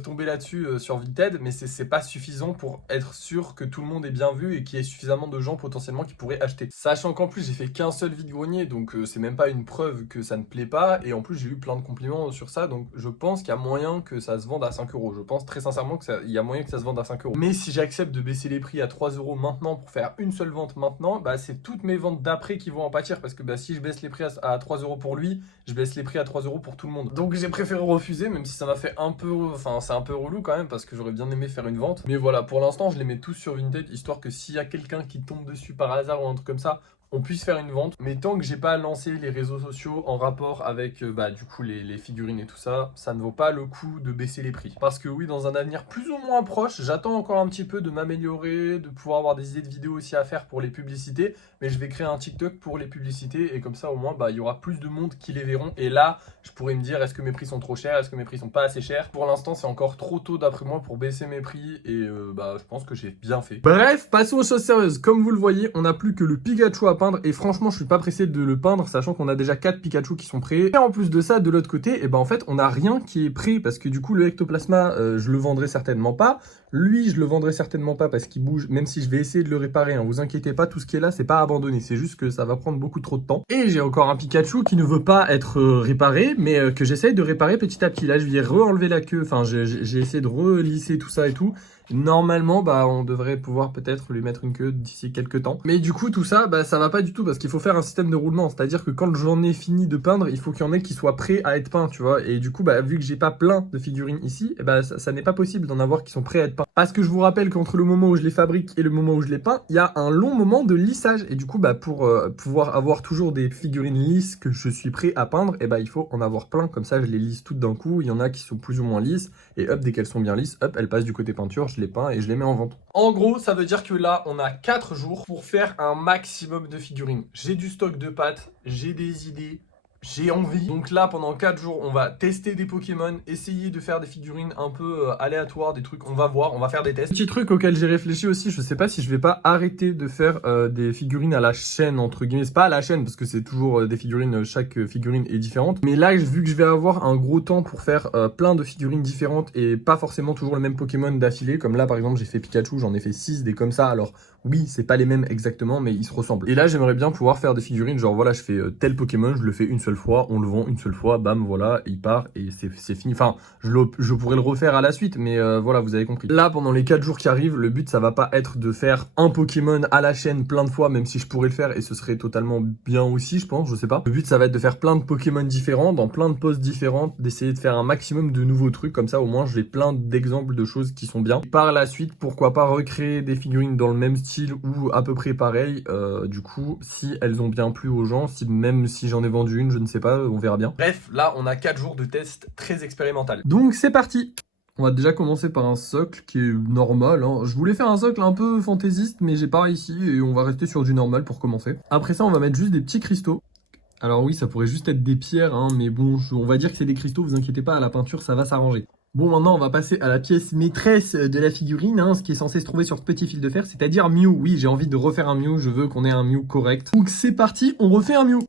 tomber là-dessus sur Vinted, mais c'est pas suffisant pour être sûr que tout le monde est bien vu et qu'il y ait suffisamment de gens potentiellement qui pourraient acheter. Sachant qu'en plus j'ai fait qu'un seul vide-grenier, donc c'est même pas une preuve que ça ne plaît pas, et en plus j'ai eu plein de compliments sur ça, donc je pense qu'il y a moyen que ça se vende à 5 €. Je pense très sincèrement qu'il y a moyen que ça se vende à 5 €. Mais si j'accepte de baisser les prix à 3 € maintenant pour faire une seule vente maintenant, c'est toutes mes ventes d'après qui vont en pâtir, parce que si je baisse les prix à 3 € pour lui, je baisse les prix à 3 € pour tout le monde. Donc j'ai préféré refuser, même si ça m'a fait un peu... Enfin, c'est un peu relou quand même, parce que j'aurais bien aimé faire une vente. Mais voilà, pour l'instant, je les mets tous sur Vinted, histoire que s'il y a quelqu'un qui tombe dessus par hasard ou un truc comme ça, on puisse faire une vente. Mais tant que j'ai pas lancé les réseaux sociaux en rapport avec du coup les figurines et tout ça, ça ne vaut pas le coup de baisser les prix. Parce que oui, dans un avenir plus ou moins proche, j'attends encore un petit peu de m'améliorer, de pouvoir avoir des idées de vidéos aussi à faire pour les publicités, mais je vais créer un TikTok pour les publicités et comme ça au moins il y aura plus de monde qui les verront et là je pourrais me dire est-ce que mes prix sont trop chers, est-ce que mes prix sont pas assez chers. Pour l'instant c'est encore trop tôt d'après moi pour baisser mes prix et je pense que j'ai bien fait. Bref, passons aux choses sérieuses. Comme vous le voyez, on n'a plus que le Pikachu à peindre et franchement je suis pas pressé de le peindre sachant qu'on a déjà 4 Pikachu qui sont prêts. Et en plus de ça, de l'autre côté, en fait on n'a rien qui est prêt parce que du coup le Ectoplasma je le vendrai certainement pas. Lui je le vendrai certainement pas parce qu'il bouge, même si je vais essayer de le réparer hein. Vous inquiétez pas, tout ce qui est là c'est pas abandonné, c'est juste que ça va prendre beaucoup trop de temps. Et j'ai encore un Pikachu qui ne veut pas être réparé mais que j'essaye de réparer petit à petit. Là je lui ai re-enlevé la queue, enfin j'ai essayé de relisser tout ça et tout. Normalement, bah, on devrait pouvoir peut-être lui mettre une queue d'ici quelques temps. Mais du coup, tout ça, bah, ça va pas du tout parce qu'il faut faire un système de roulement. C'est-à-dire que quand j'en ai fini de peindre, il faut qu'il y en ait qui soient prêts à être peints, tu vois. Et du coup, bah, vu que j'ai pas plein de figurines ici, eh bah, ça n'est pas possible d'en avoir qui sont prêts à être peints. Parce que je vous rappelle qu'entre le moment où je les fabrique et le moment où je les peins, il y a un long moment de lissage. Et du coup, bah, pour pouvoir avoir toujours des figurines lisses que je suis prêt à peindre, eh bah, il faut en avoir plein. Comme ça, je les lisse toutes d'un coup. Il y en a qui sont plus ou moins lisses. Et hop, dès qu'elles sont bien lisses, hop, elles passent du côté peinture, je les peins et je les mets en vente. En gros, ça veut dire que là, on a 4 jours pour faire un maximum de figurines. J'ai du stock de pâtes, j'ai des idées, j'ai envie. Donc là, pendant 4 jours, on va tester des Pokémon, essayer de faire des figurines un peu aléatoires, des trucs, on va voir, on va faire des tests. Petit truc auquel j'ai réfléchi aussi, je sais pas si je vais pas arrêter de faire des figurines à la chaîne, entre guillemets. C'est pas à la chaîne, parce que c'est toujours des figurines, chaque figurine est différente. Mais là, vu que je vais avoir un gros temps pour faire plein de figurines différentes et pas forcément toujours le même Pokémon d'affilée, comme là, par exemple, j'ai fait Pikachu, j'en ai fait 6, des comme ça. Alors, oui, c'est pas les mêmes exactement, mais ils se ressemblent. Et là, j'aimerais bien pouvoir faire des figurines, genre voilà, je fais tel Pokémon, je le fais une seule fois, on le vend une seule fois, bam, voilà, il part et c'est fini. Enfin, je pourrais le refaire à la suite, mais voilà, vous avez compris. Là, pendant les 4 jours qui arrivent, le but, ça va pas être de faire un Pokémon à la chaîne plein de fois, même si je pourrais le faire et ce serait totalement bien aussi, je pense, je sais pas. Le but, ça va être de faire plein de Pokémon différents, dans plein de poses différentes, d'essayer de faire un maximum de nouveaux trucs, comme ça, au moins, j'ai plein d'exemples de choses qui sont bien. Et par la suite, pourquoi pas recréer des figurines dans le même style ou à peu près pareil, du coup, si elles ont bien plu aux gens, même si j'en ai vendu une, je ne sais pas, on verra bien. Bref, là, on a 4 jours de test très expérimental. Donc, c'est parti! On va déjà commencer par un socle qui est normal, hein. Je voulais faire un socle un peu fantaisiste, mais j'ai pas réussi et on va rester sur du normal pour commencer. Après ça, on va mettre juste des petits cristaux. Alors oui, ça pourrait juste être des pierres, hein, mais bon, on va dire que c'est des cristaux, vous inquiétez pas, à la peinture, ça va s'arranger. Bon, maintenant, on va passer à la pièce maîtresse de la figurine, hein, ce qui est censé se trouver sur ce petit fil de fer, c'est-à-dire Mew. Oui, j'ai envie de refaire un Mew, je veux qu'on ait un Mew correct. Donc c'est parti, on refait un Mew.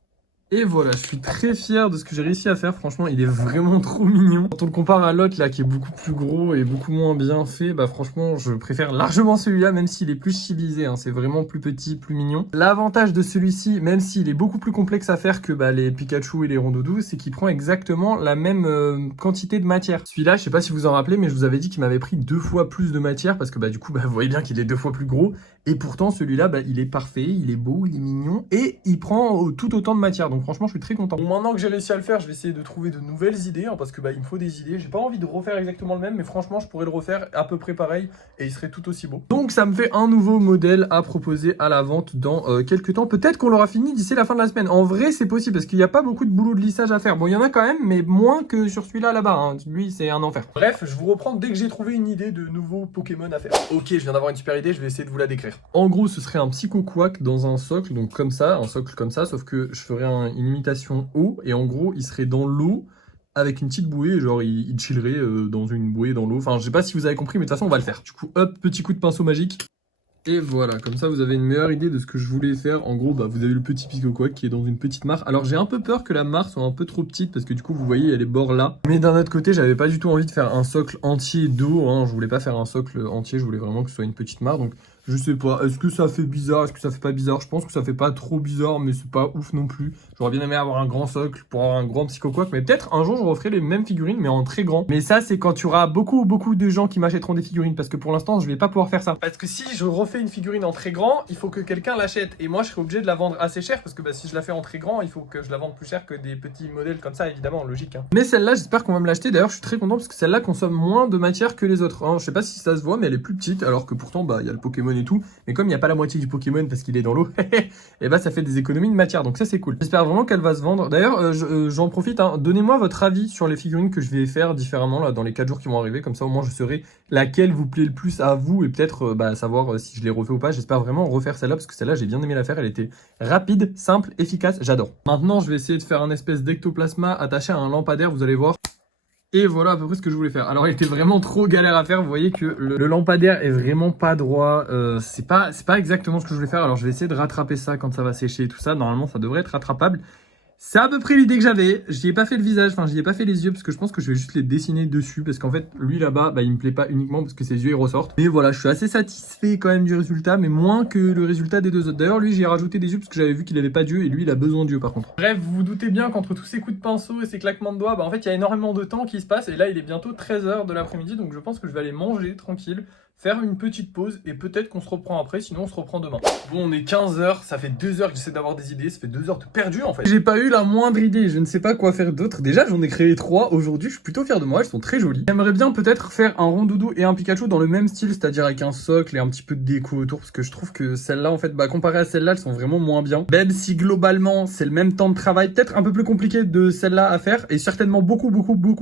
Et voilà, je suis très fier de ce que j'ai réussi à faire. Franchement, il est vraiment trop mignon. Quand on le compare à l'autre, là, qui est beaucoup plus gros et beaucoup moins bien fait, bah franchement, je préfère largement celui-là, même s'il est plus stylisé, hein. C'est vraiment plus petit, plus mignon. L'avantage de celui-ci, même s'il est beaucoup plus complexe à faire que les Pikachu et les Rondoudou, c'est qu'il prend exactement la même quantité de matière. Celui-là, je sais pas si vous en rappelez, mais je vous avais dit qu'il m'avait pris 2 fois plus de matière, parce que du coup, vous voyez bien qu'il est 2 fois plus gros. Et pourtant, celui-là, il est parfait, il est beau, il est mignon, et il prend tout autant de matière. Donc franchement, je suis très content. Bon, maintenant que j'ai réussi à le faire, je vais essayer de trouver de nouvelles idées, hein, parce que il me faut des idées. J'ai pas envie de refaire exactement le même, mais franchement, je pourrais le refaire à peu près pareil, et il serait tout aussi beau. Donc ça me fait un nouveau modèle à proposer à la vente dans quelques temps. Peut-être qu'on l'aura fini d'ici la fin de la semaine. En vrai, c'est possible, parce qu'il n'y a pas beaucoup de boulot de lissage à faire. Bon, il y en a quand même, mais moins que sur celui-là là-bas, hein. Lui, c'est un enfer. Bref, je vous reprends dès que j'ai trouvé une idée de nouveaux Pokémon à faire. Ok, je viens d'avoir une super idée, je vais essayer de vous la décrire. En gros, ce serait un Psycho Quack dans un socle, donc comme ça, un socle comme ça, sauf que je ferais une imitation eau, et en gros, il serait dans l'eau avec une petite bouée, genre il chillerait dans une bouée dans l'eau. Enfin, je sais pas si vous avez compris, mais de toute façon, on va le faire. Du coup, hop, petit coup de pinceau magique. Et voilà, comme ça vous avez une meilleure idée de ce que je voulais faire. En gros, vous avez le petit Psycho Quack qui est dans une petite mare. Alors j'ai un peu peur que la mare soit un peu trop petite parce que du coup vous voyez il y a les bords là. Mais d'un autre côté, j'avais pas du tout envie de faire un socle entier d'eau, hein. Je voulais pas faire un socle entier, je voulais vraiment que ce soit une petite mare. Donc je sais pas, est-ce que ça fait bizarre, est-ce que ça fait pas bizarre? Je pense que ça fait pas trop bizarre, mais c'est pas ouf non plus. J'aurais bien aimé avoir un grand socle pour avoir un grand Psycho Quack, mais peut-être un jour je referai les mêmes figurines mais en très grand. Mais ça c'est quand il y aura beaucoup de gens qui m'achèteront des figurines, parce que pour l'instant je vais pas pouvoir faire ça. Parce que si je refais une figurine en très grand, il faut que quelqu'un l'achète, et moi je serai obligé de la vendre assez cher, parce que si je la fais en très grand, il faut que je la vende plus cher que des petits modèles comme ça, évidemment, logique, hein. Mais celle-là, j'espère qu'on va me l'acheter. D'ailleurs, je suis très content parce que celle-là consomme moins de matière que les autres, hein. Je sais pas si ça se voit, mais elle est plus petite, alors que pourtant, il y a le Pokémon et tout. Mais comme il n'y a pas la moitié du Pokémon parce qu'il est dans l'eau, et ça fait des économies de matière, donc ça c'est cool. J'espère vraiment qu'elle va se vendre. D'ailleurs, j'en profite, hein, donnez-moi votre avis sur les figurines que je vais faire différemment là dans les 4 jours qui vont arriver, comme ça au moins je saurai laquelle vous plaît le plus à vous, et peut-être savoir si je les refais ou pas. J'espère vraiment refaire celle-là, parce que celle-là j'ai bien aimé la faire, elle était rapide, simple, efficace, j'adore. Maintenant je vais essayer de faire un espèce d'ectoplasma attaché à un lampadaire, vous allez voir. Et voilà à peu près ce que je voulais faire. Alors il était vraiment trop galère à faire, vous voyez que le lampadaire est vraiment pas droit, c'est pas exactement ce que je voulais faire. Alors je vais essayer de rattraper ça quand ça va sécher et tout ça, normalement ça devrait être rattrapable. C'est à peu près l'idée que j'avais. J'y ai pas fait le visage, enfin j'y ai pas fait les yeux, parce que je pense que je vais juste les dessiner dessus, parce qu'en fait lui là-bas il me plaît pas uniquement parce que ses yeux ils ressortent. Mais voilà, je suis assez satisfait quand même du résultat, mais moins que le résultat des deux autres. D'ailleurs lui j'ai rajouté des yeux parce que j'avais vu qu'il avait pas d'yeux, et lui il a besoin d'yeux par contre. Bref, vous vous doutez bien qu'entre tous ces coups de pinceau et ces claquements de doigts, en fait il y a énormément de temps qui se passe, et là il est bientôt 13 h de l'après-midi, donc je pense que je vais aller manger tranquille, faire une petite pause et peut-être qu'on se reprend après, sinon on se reprend demain. Bon, on est 15h, ça fait 2 heures que j'essaie d'avoir des idées, ça fait 2 heures de perdu en fait. J'ai pas eu la moindre idée, je ne sais pas quoi faire d'autre. Déjà, j'en ai créé 3 aujourd'hui, je suis plutôt fier de moi, elles sont très jolies. J'aimerais bien peut-être faire un Rondoudou et un Pikachu dans le même style, c'est-à-dire avec un socle et un petit peu de déco autour, parce que je trouve que celles-là, en fait, comparé à celles-là, elles sont vraiment moins bien. Même si globalement, c'est le même temps de travail, peut-être un peu plus compliqué de celle-là à faire, et certainement beaucoup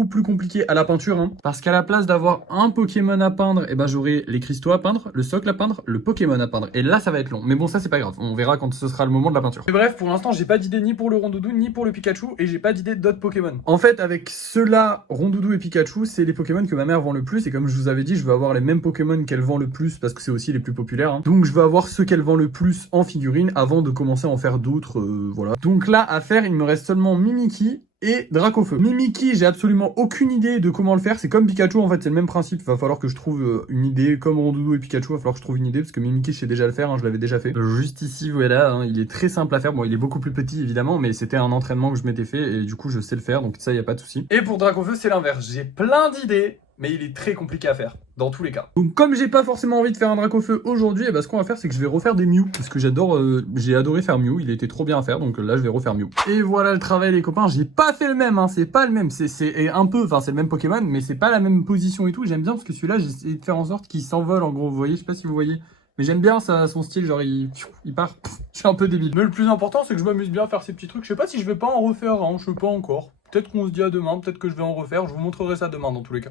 plus compliqué à la peinture, hein. Parce qu'à la place d'avoir un Pokémon à peindre, et j'aurai les cristaux à peindre, le socle à peindre, le Pokémon à peindre. Et là, ça va être long. Mais bon, ça, c'est pas grave. On verra quand ce sera le moment de la peinture. Mais bref, pour l'instant, j'ai pas d'idée ni pour le Rondoudou, ni pour le Pikachu, et j'ai pas d'idée d'autres Pokémon. En fait, avec ceux-là, Rondoudou et Pikachu, c'est les Pokémon que ma mère vend le plus, et comme je vous avais dit, je veux avoir les mêmes Pokémon qu'elle vend le plus, parce que c'est aussi les plus populaires, hein. Donc, je veux avoir ceux qu'elle vend le plus en figurine, avant de commencer à en faire d'autres, voilà. Donc là, à faire, il me reste seulement Mimikyu et Dracofeu. Mimikyu, j'ai absolument aucune idée de comment le faire. C'est comme Pikachu, en fait, c'est le même principe. Il va falloir que je trouve une idée. Comme Rondoudou et Pikachu, il va falloir que je trouve une idée, parce que Mimikyu, je sais déjà le faire, hein, je l'avais déjà fait. Juste ici, voilà, hein, il est très simple à faire. Bon, il est beaucoup plus petit, évidemment, mais c'était un entraînement que je m'étais fait, et du coup, je sais le faire, donc ça, il n'y a pas de souci. Et pour Dracofeu, c'est l'inverse. J'ai plein d'idées, mais il est très compliqué à faire, dans tous les cas. Donc comme j'ai pas forcément envie de faire un Dracofeu aujourd'hui, ce qu'on va faire, c'est que je vais refaire des Mew, parce que j'ai adoré faire Mew, il était trop bien à faire, donc là je vais refaire Mew. Et voilà le travail les copains, j'ai pas fait le même, hein, c'est pas le même, c'est un peu, enfin c'est le même Pokémon, mais c'est pas la même position et tout, j'aime bien parce que celui-là, j'ai essayé de faire en sorte qu'il s'envole en gros, vous voyez, je sais pas si vous voyez. Mais j'aime bien son style, genre il part, je suis un peu débile. Mais le plus important, c'est que je m'amuse bien à faire ces petits trucs, je sais pas si je vais pas en refaire, hein, je sais pas encore. Peut-être qu'on se dit à demain, peut-être que je vais en refaire, je vous montrerai ça demain dans tous les cas.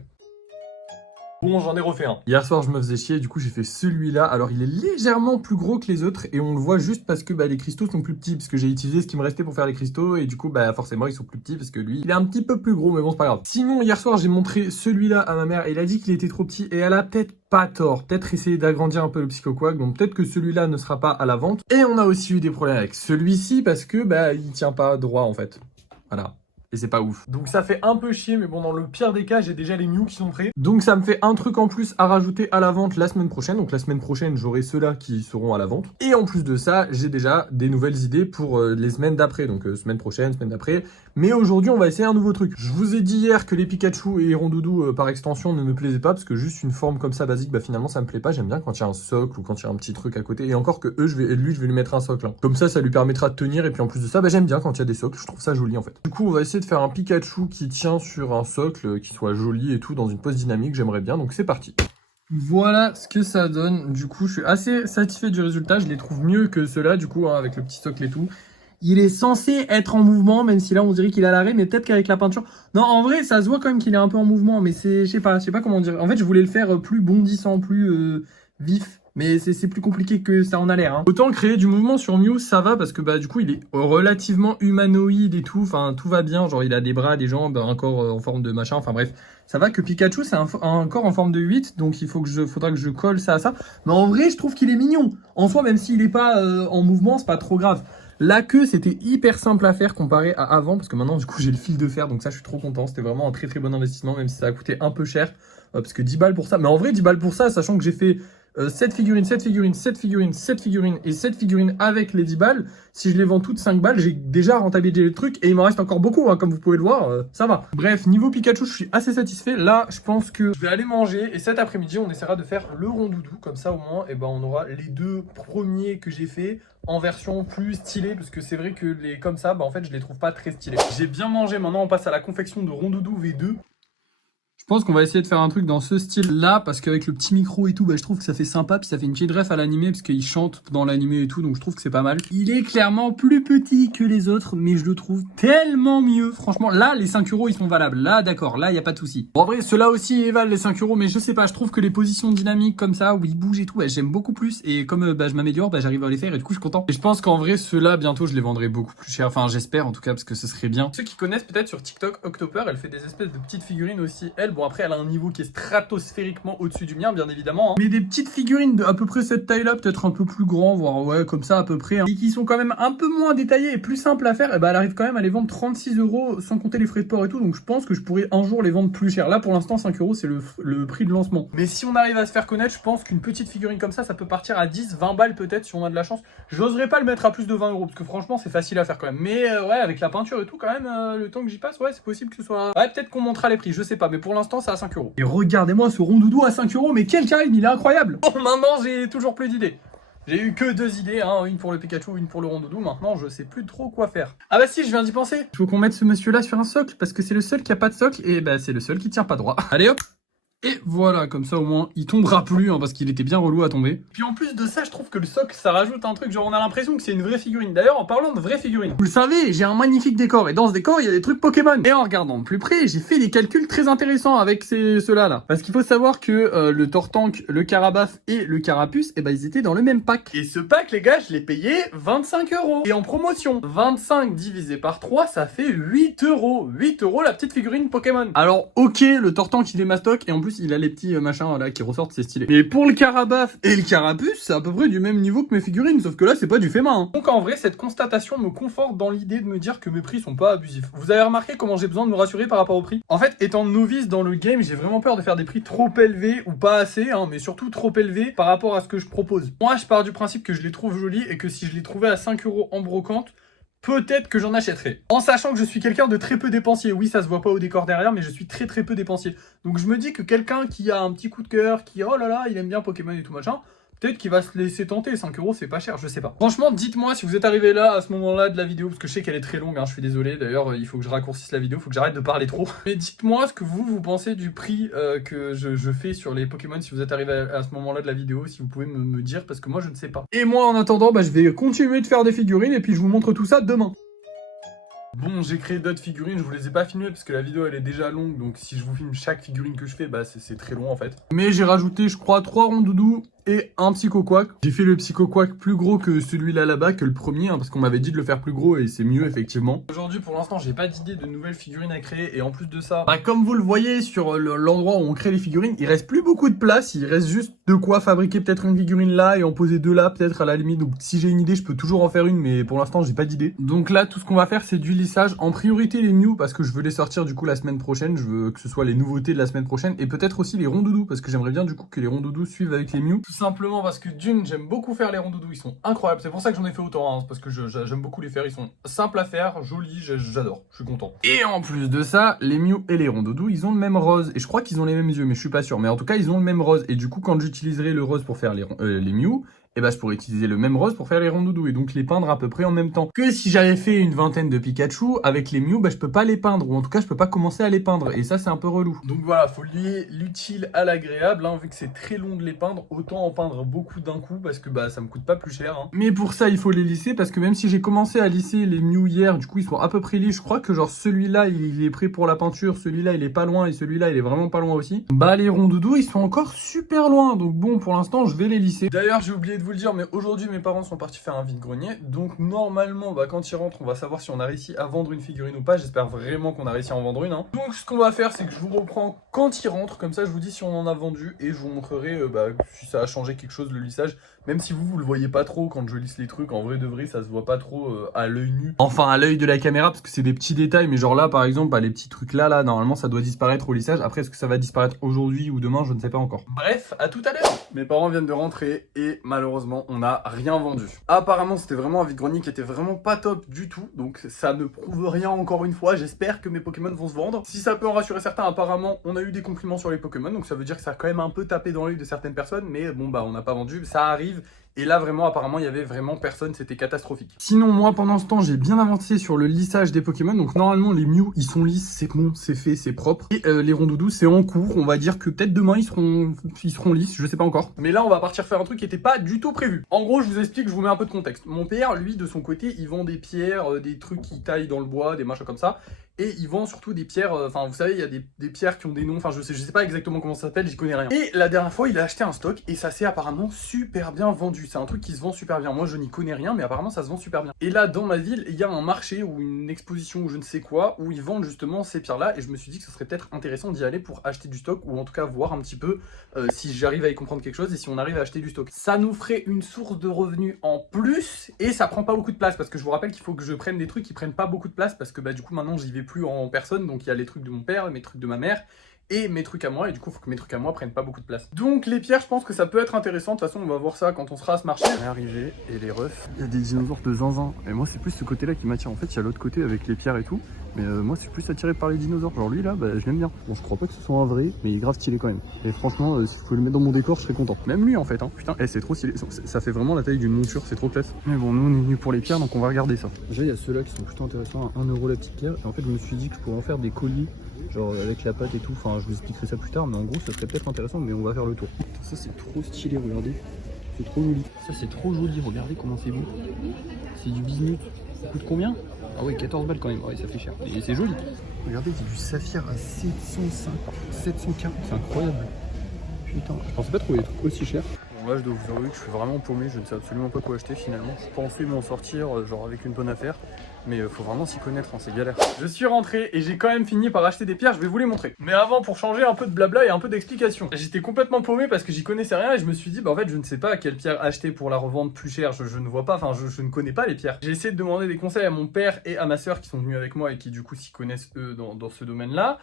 Bon, j'en ai refait un. Hier soir, je me faisais chier, du coup, j'ai fait celui-là. Alors, il est légèrement plus gros que les autres et on le voit juste parce que les cristaux sont plus petits, parce que j'ai utilisé ce qui me restait pour faire les cristaux et du coup, forcément, ils sont plus petits parce que lui, il est un petit peu plus gros, mais bon, c'est pas grave. Sinon, hier soir, j'ai montré celui-là à ma mère et elle a dit qu'il était trop petit et elle a peut-être pas tort. Peut-être essayer d'agrandir un peu le Psychoquack, donc peut-être que celui-là ne sera pas à la vente. Et on a aussi eu des problèmes avec celui-ci parce que, il tient pas droit, en fait. Voilà. Et c'est pas ouf. Donc ça fait un peu chier, mais bon, dans le pire des cas, j'ai déjà les Mew qui sont prêts. Donc ça me fait un truc en plus à rajouter à la vente la semaine prochaine. Donc la semaine prochaine, j'aurai ceux-là qui seront à la vente. Et en plus de ça, j'ai déjà des nouvelles idées pour les semaines d'après. Donc semaine prochaine, semaine d'après. Mais aujourd'hui, on va essayer un nouveau truc. Je vous ai dit hier que les Pikachu et Rondoudou par extension ne me plaisaient pas, parce que juste une forme comme ça basique, finalement ça me plaît pas. J'aime bien quand il y a un socle ou quand il y a un petit truc à côté. Et encore que lui, je vais lui mettre un socle, hein. Comme ça lui permettra de tenir. Et puis en plus de ça, j'aime bien quand il y a des socles. Je trouve ça joli en fait. Du coup, on va essayer de faire un Pikachu qui tient sur un socle, qui soit joli et tout, dans une pose dynamique, j'aimerais bien, donc c'est parti. Voilà ce que ça donne, du coup je suis assez satisfait du résultat, je les trouve mieux que ceux-là, du coup, hein, avec le petit socle et tout. Il est censé être en mouvement, même si là on dirait qu'il est à l'arrêt, mais peut-être qu'avec la peinture... Non, en vrai, ça se voit quand même qu'il est un peu en mouvement, mais je sais pas comment dire. En fait, je voulais le faire plus bondissant, plus vif. Mais c'est plus compliqué que ça en a l'air, hein. Autant créer du mouvement sur Mew, ça va, parce que du coup, il est relativement humanoïde et tout. Enfin, tout va bien. Genre, il a des bras, des jambes, un corps en forme de machin. Enfin, bref. Ça va que Pikachu, c'est un corps en forme de 8. Donc, faudra que je colle ça à ça. Mais en vrai, je trouve qu'il est mignon. En soi, même s'il est pas en mouvement, c'est pas trop grave. La queue, c'était hyper simple à faire comparé à avant. Parce que maintenant, du coup, j'ai le fil de fer. Donc ça, je suis trop content. C'était vraiment un très très bon investissement, même si ça a coûté un peu cher. Parce que 10 balles pour ça. Mais en vrai, 10 balles pour ça, sachant que j'ai fait... 7 figurines, 7 figurines, 7 figurines, 7 figurines et 7 figurines avec les 10 balles. Si je les vends toutes 5 balles, j'ai déjà rentabilisé le truc et il m'en reste encore beaucoup, hein, comme vous pouvez le voir, ça va. Bref, niveau Pikachu, je suis assez satisfait. Là, je pense que je vais aller manger et cet après-midi, on essaiera de faire le Rondoudou. Comme ça, au moins, on aura les deux premiers que j'ai fait en version plus stylée, parce que c'est vrai que les comme ça, en fait, je les trouve pas très stylés. J'ai bien mangé, maintenant on passe à la confection de Rondoudou V2. Je pense qu'on va essayer de faire un truc dans ce style-là, parce qu'avec le petit micro et tout, je trouve que ça fait sympa, puis ça fait une petite ref à l'animé, parce qu'il chante dans l'animé et tout, donc je trouve que c'est pas mal. Il est clairement plus petit que les autres, mais je le trouve tellement mieux. Franchement, là, les 5 €, ils sont valables. Là, d'accord, là, il n'y a pas de souci. Bon, en vrai, ceux-là aussi, ils valent les 5 €, mais je sais pas, je trouve que les positions dynamiques comme ça, où ils bougent et tout, j'aime beaucoup plus. Et comme je m'améliore, j'arrive à les faire, et du coup, je suis content. Et je pense qu'en vrai, ceux-là, bientôt, je les vendrai beaucoup plus cher. Enfin, j'espère, en tout cas, parce que ce serait bien. Ceux qui connaissent peut-être sur TikTok, Octoper, elle fait des espèces de petites figurines aussi. Elle, bon, après, elle a un niveau qui est stratosphériquement au-dessus du mien, bien évidemment, hein. Mais des petites figurines de à peu près cette taille-là, peut-être un peu plus grand, voire ouais, comme ça à peu près, hein, et qui sont quand même un peu moins détaillées et plus simples à faire, elle arrive quand même à les vendre 36 € sans compter les frais de port et tout, donc je pense que je pourrais un jour les vendre plus cher. Là, pour l'instant, 5 € c'est le prix de lancement. Mais si on arrive à se faire connaître, je pense qu'une petite figurine comme ça peut partir à 10, 20 balles peut-être si on a de la chance. J'oserais pas le mettre à plus de 20 €, parce que franchement, c'est facile à faire quand même. Mais ouais, avec la peinture et tout, quand même, le temps que j'y passe, ouais, c'est possible que ce soit... Ouais, peut-être qu'on montera les prix, je sais pas, mais pour l'instant, l'instant c'est à 5 €. Et regardez-moi ce rondoudou à 5 €, mais quel charisme, il est incroyable. Bon, maintenant j'ai toujours plus d'idées. J'ai eu que 2 idées, hein, une pour le Pikachu, une pour le rondoudou. Maintenant, je sais plus trop quoi faire. Ah bah si, je viens d'y penser. Il faut qu'on mette ce monsieur-là sur un socle, parce que c'est le seul qui a pas de socle, et bah c'est le seul qui tient pas droit. Allez hop. Et voilà, comme ça au moins, il tombera plus, hein, parce qu'il était bien relou à tomber. Puis en plus de ça, je trouve que le socle, ça rajoute un truc, genre on a l'impression que c'est une vraie figurine. D'ailleurs, en parlant de vraie figurine, vous le savez, j'ai un magnifique décor, et dans ce décor, il y a des trucs Pokémon. Et en regardant de plus près, j'ai fait des calculs très intéressants avec ceux-là, là. Parce qu'il faut savoir que le Tortank, le Carabaf et le Carapuce, eh ben ils étaient dans le même pack. Et ce pack, les gars, je l'ai payé 25 €. Et en promotion, 25 divisé par 3, ça fait 8 €. 8 € la petite figurine Pokémon. Alors, ok, le Tortank, il est mastoc, et en plus, il a les petits machins là qui ressortent, c'est stylé. Mais pour le Carabaf et le Carapuce, c'est à peu près du même niveau que mes figurines, sauf que là, c'est pas du fait main. Hein. Donc en vrai, cette constatation me conforte dans l'idée de me dire que mes prix sont pas abusifs. Vous avez remarqué comment j'ai besoin de me rassurer par rapport au prix? En fait, étant novice dans le game, j'ai vraiment peur de faire des prix trop élevés, ou pas assez, hein, mais surtout trop élevés par rapport à ce que je propose. Moi, je pars du principe que je les trouve jolis et que si je les trouvais à 5 € en brocante, peut-être que j'en achèterai. En sachant que je suis quelqu'un de très peu dépensier. Oui, ça se voit pas au décor derrière, mais je suis très peu dépensier. Donc je me dis que quelqu'un qui a un petit coup de cœur, qui oh là là, il aime bien Pokémon et tout machin, peut-être qu'il va se laisser tenter. 5 € c'est pas cher, je sais pas. Franchement, dites-moi si vous êtes arrivé là, à ce moment-là de la vidéo, parce que je sais qu'elle est très longue, hein, je suis désolé. D'ailleurs, il faut que je raccourcisse la vidéo, il faut que j'arrête de parler trop. Mais dites-moi ce que vous pensez du prix que je fais sur les Pokémon, si vous êtes arrivé à ce moment-là de la vidéo, si vous pouvez me dire, parce que moi je ne sais pas. Et moi en attendant, bah, je vais continuer de faire des figurines et puis je vous montre tout ça demain. Bon, j'ai créé d'autres figurines, je vous les ai pas filmées parce que la vidéo elle est déjà longue, donc si je vous filme chaque figurine que je fais, bah c'est très long en fait. Mais j'ai rajouté, je crois, 3 rondoudous et un Psycho-Quack. J'ai fait le Psycho-Quack plus gros que celui-là là-bas, que le premier, hein, parce qu'on m'avait dit de le faire plus gros et c'est mieux effectivement. Aujourd'hui, pour l'instant, j'ai pas d'idée de nouvelles figurines à créer et en plus de ça, bah comme vous le voyez sur l'endroit où on crée les figurines, il reste plus beaucoup de place, il reste juste de quoi fabriquer peut-être une figurine là et en poser deux là, peut-être à la limite. Donc si j'ai une idée, je peux toujours en faire une, mais pour l'instant, j'ai pas d'idée. Donc là, tout ce qu'on va faire, c'est du lissage. En priorité, les Mew, parce que je veux les sortir du coup la semaine prochaine. Je veux que ce soit les nouveautés de la semaine prochaine et peut-être aussi les rondoudous, parce que j'aimerais bien du coup que les rondoudous suivent avec les Mew. Tout simplement parce que d'une, j'aime beaucoup faire les rondoudous, ils sont incroyables. C'est pour ça que j'en ai fait autant, hein, parce que j'aime beaucoup les faire. Ils sont simples à faire, jolis, j'adore, je suis content. Et en plus de ça, les Mew et les rondoudous, ils ont le même rose. Et je crois qu'ils ont les mêmes yeux, mais je suis pas sûr. Mais en tout cas, ils ont le même rose. Et du coup, quand j'utiliserai le rose pour faire les Mew, et bah je pourrais utiliser le même rose pour faire les rondoudous et donc les peindre à peu près en même temps. Que si j'avais fait une vingtaine de Pikachu, avec les Mew, bah je peux pas les peindre, ou en tout cas je peux pas commencer à les peindre, et ça c'est un peu relou. Donc voilà, faut lier l'utile à l'agréable, hein, vu que c'est très long de les peindre, autant en peindre beaucoup d'un coup, parce que bah ça me coûte pas plus cher. Hein. Mais pour ça il faut les lisser, parce que même si j'ai commencé à lisser les Mew hier, du coup ils sont à peu près lisses, je crois que genre celui-là il est prêt pour la peinture, celui-là il est pas loin, et celui-là il est vraiment pas loin aussi. Bah les rondoudous ils sont encore super loin, donc bon pour l'instant je vais les lisser. D'ailleurs j'ai oublié de vous le dire, mais aujourd'hui mes parents sont partis faire un vide-grenier, donc normalement bah, quand ils rentrent on va savoir si on a réussi à vendre une figurine ou pas. J'espère vraiment qu'on a réussi à en vendre une, hein. Donc ce qu'on va faire c'est que je vous reprends quand ils rentrent, comme ça je vous dis si on en a vendu et je vous montrerai bah, si ça a changé quelque chose le lissage, même si vous le voyez pas trop quand je lisse les trucs, en vrai de vrai ça se voit pas trop à l'œil nu, enfin à l'œil de la caméra, parce que c'est des petits détails, mais genre là par exemple bah, les petits trucs là normalement ça doit disparaître au lissage. Après est-ce que ça va disparaître aujourd'hui ou demain, je ne sais pas encore. Bref, à tout à l'heure. Mes parents viennent de rentrer et malheureusement on a rien vendu. Apparemment c'était vraiment un vide-grenier qui était vraiment pas top du tout, donc ça ne prouve rien encore une fois. J'espère que mes Pokémon vont se vendre. Si ça peut en rassurer certains, apparemment on a eu des compliments sur les Pokémon, donc ça veut dire que ça a quand même un peu tapé dans l'œil de certaines personnes, mais bon bah on n'a pas vendu, ça arrive. Et là vraiment apparemment il y avait vraiment personne, c'était catastrophique. Sinon moi pendant ce temps j'ai bien avancé sur le lissage des Pokémon, donc normalement les Mew ils sont lisses, c'est bon, c'est fait, c'est propre. Et les rondoudous c'est en cours, on va dire que peut-être demain ils seront lisses, je sais pas encore. Mais là on va partir faire un truc qui était pas du tout prévu. En gros je vous explique, je vous mets un peu de contexte. Mon père lui de son côté il vend des pierres, des trucs qui taillent dans le bois, des machins comme ça. Et il vend surtout des pierres, enfin vous savez il y a des pierres qui ont des noms, enfin je sais pas exactement comment ça s'appelle, j'y connais rien. Et la dernière fois il a acheté un stock et ça s'est apparemment super bien vendu. C'est un truc qui se vend super bien, moi je n'y connais rien mais apparemment ça se vend super bien. Et là dans ma ville il y a un marché ou une exposition ou je ne sais quoi où ils vendent justement ces pierres là, et je me suis dit que ce serait peut-être intéressant d'y aller pour acheter du stock, ou en tout cas voir un petit peu si j'arrive à y comprendre quelque chose et si on arrive à acheter du stock. Ça nous ferait une source de revenus en plus et ça prend pas beaucoup de place, parce que je vous rappelle qu'il faut que je prenne des trucs qui prennent pas beaucoup de place, parce que bah du coup maintenant j'y vais plus en personne, donc il y a les trucs de mon père, mes trucs de ma mère, et mes trucs à moi, et du coup, il faut que mes trucs à moi prennent pas beaucoup de place. Donc, les pierres, je pense que ça peut être intéressant. De toute façon, on va voir ça quand on sera à ce marché. On est arrivé, et les refs, il y a des dinosaures de zinzin. Et moi, c'est plus ce côté-là qui m'attire. En fait, il y a l'autre côté avec les pierres et tout. Mais moi, je suis plus attiré par les dinosaures. Genre lui, là, bah, je l'aime bien. Bon, je crois pas que ce soit un vrai, mais il est grave stylé quand même. Et franchement, si je pouvais le mettre dans mon décor, je serais content. Même lui, en fait, hein. Putain, c'est trop stylé. Ça fait vraiment la taille d'une monture, c'est trop classe. Mais bon, nous, on est venus pour les pierres, donc on va regarder ça. Déjà, il y a ceux-là qui sont plutôt intéressants. À 1 € la petite pierre. Et en fait, je me suis dit que je pourrais en faire des colliers. Genre avec la pâte et tout, enfin je vous expliquerai ça plus tard, mais en gros ça serait peut-être intéressant, mais on va faire le tour. Ça c'est trop stylé, regardez, c'est trop joli. Ça c'est trop joli, regardez comment c'est beau. C'est du bismuth, ça coûte combien? Ah ouais, 14 balles quand même, ouais ça fait cher, et c'est joli. Regardez, c'est du saphir à 750, 740, c'est incroyable. Putain, je pensais pas trouver des trucs aussi chers. Bon là je dois vous avouer que je suis vraiment paumé, je ne sais absolument pas quoi acheter finalement. Je pensais m'en sortir genre avec une bonne affaire. Mais faut vraiment s'y connaître, hein, c'est galère. Je suis rentré et j'ai quand même fini par acheter des pierres, je vais vous les montrer. Mais avant, pour changer un peu de blabla et un peu d'explication. J'étais complètement paumé parce que j'y connaissais rien et je me suis dit, bah en fait, je ne sais pas quelle pierre acheter pour la revendre plus cher. Je ne vois pas, enfin, je ne connais pas les pierres. J'ai essayé de demander des conseils à mon père et à ma soeur qui sont venus avec moi et qui du coup s'y connaissent eux dans ce domaine-là.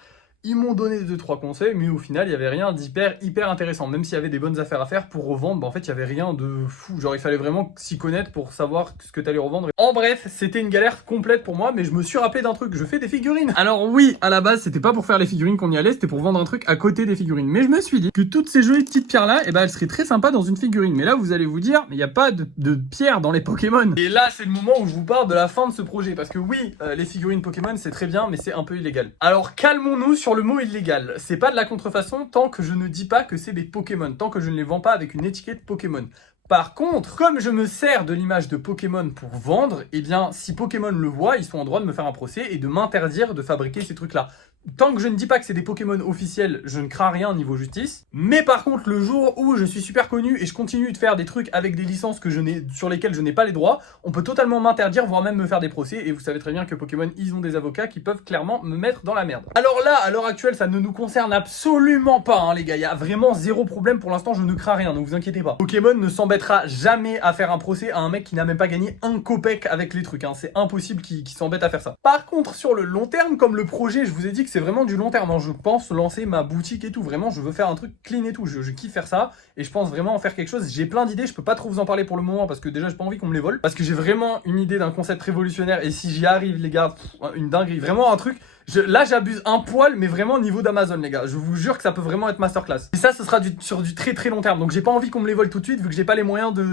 Ils m'ont donné 2-3 conseils, mais au final, il n'y avait rien hyper intéressant. Même s'il y avait des bonnes affaires à faire pour revendre, bah en fait, il n'y avait rien de fou. Genre, il fallait vraiment s'y connaître pour savoir ce que tu allais revendre. En bref, c'était une galère complète pour moi, mais je me suis rappelé d'un truc. Je fais des figurines. Alors oui, à la base, c'était pas pour faire les figurines qu'on y allait, c'était pour vendre un truc à côté des figurines. Mais je me suis dit que toutes ces jolies petites pierres-là, eh ben, elles seraient très sympas dans une figurine. Mais là, vous allez vous dire, mais il n'y a pas de pierres dans les Pokémon. Et là, c'est le moment où je vous parle de la fin de ce projet. Parce que oui, les figurines Pokémon, c'est très bien, mais c'est un peu illégal. Alors, calmons-nous sur le mot illégal. C'est pas de la contrefaçon tant que je ne dis pas que c'est des Pokémon, tant que je ne les vends pas avec une étiquette Pokémon. Par contre, comme je me sers de l'image de Pokémon pour vendre, eh bien, si Pokémon le voit, ils sont en droit de me faire un procès et de m'interdire de fabriquer ces trucs-là. Tant que je ne dis pas que c'est des Pokémon officiels, je ne crains rien niveau justice. Mais par contre, le jour où je suis super connu et je continue de faire des trucs avec des licences sur lesquelles je n'ai pas les droits, on peut totalement m'interdire, voire même me faire des procès. Et vous savez très bien que Pokémon, ils ont des avocats qui peuvent clairement me mettre dans la merde. Alors là, à l'heure actuelle, ça ne nous concerne absolument pas, hein, les gars. Il y a vraiment zéro problème. Pour l'instant, je ne crains rien, ne vous inquiétez pas. Pokémon ne s'embêtera jamais à faire un procès à un mec qui n'a même pas gagné un copec avec les trucs, hein. C'est impossible qu'il s'embête à faire ça. Par contre, sur le long terme, comme le projet, je vous ai dit que c'est vraiment du long terme, hein. Je pense lancer ma boutique et tout. Vraiment, je veux faire un truc clean et tout. Je kiffe faire ça et je pense vraiment en faire quelque chose. J'ai plein d'idées. Je peux pas trop vous en parler pour le moment parce que déjà, j'ai pas envie qu'on me les vole. Parce que j'ai vraiment une idée d'un concept révolutionnaire et si j'y arrive, les gars, une dinguerie. Vraiment un truc. Là, j'abuse un poil, mais vraiment au niveau d'Amazon, les gars. Je vous jure que ça peut vraiment être masterclass. Et ça, ce sera sur du très long terme. Donc, j'ai pas envie qu'on me les vole tout de suite, vu que j'ai pas les moyens de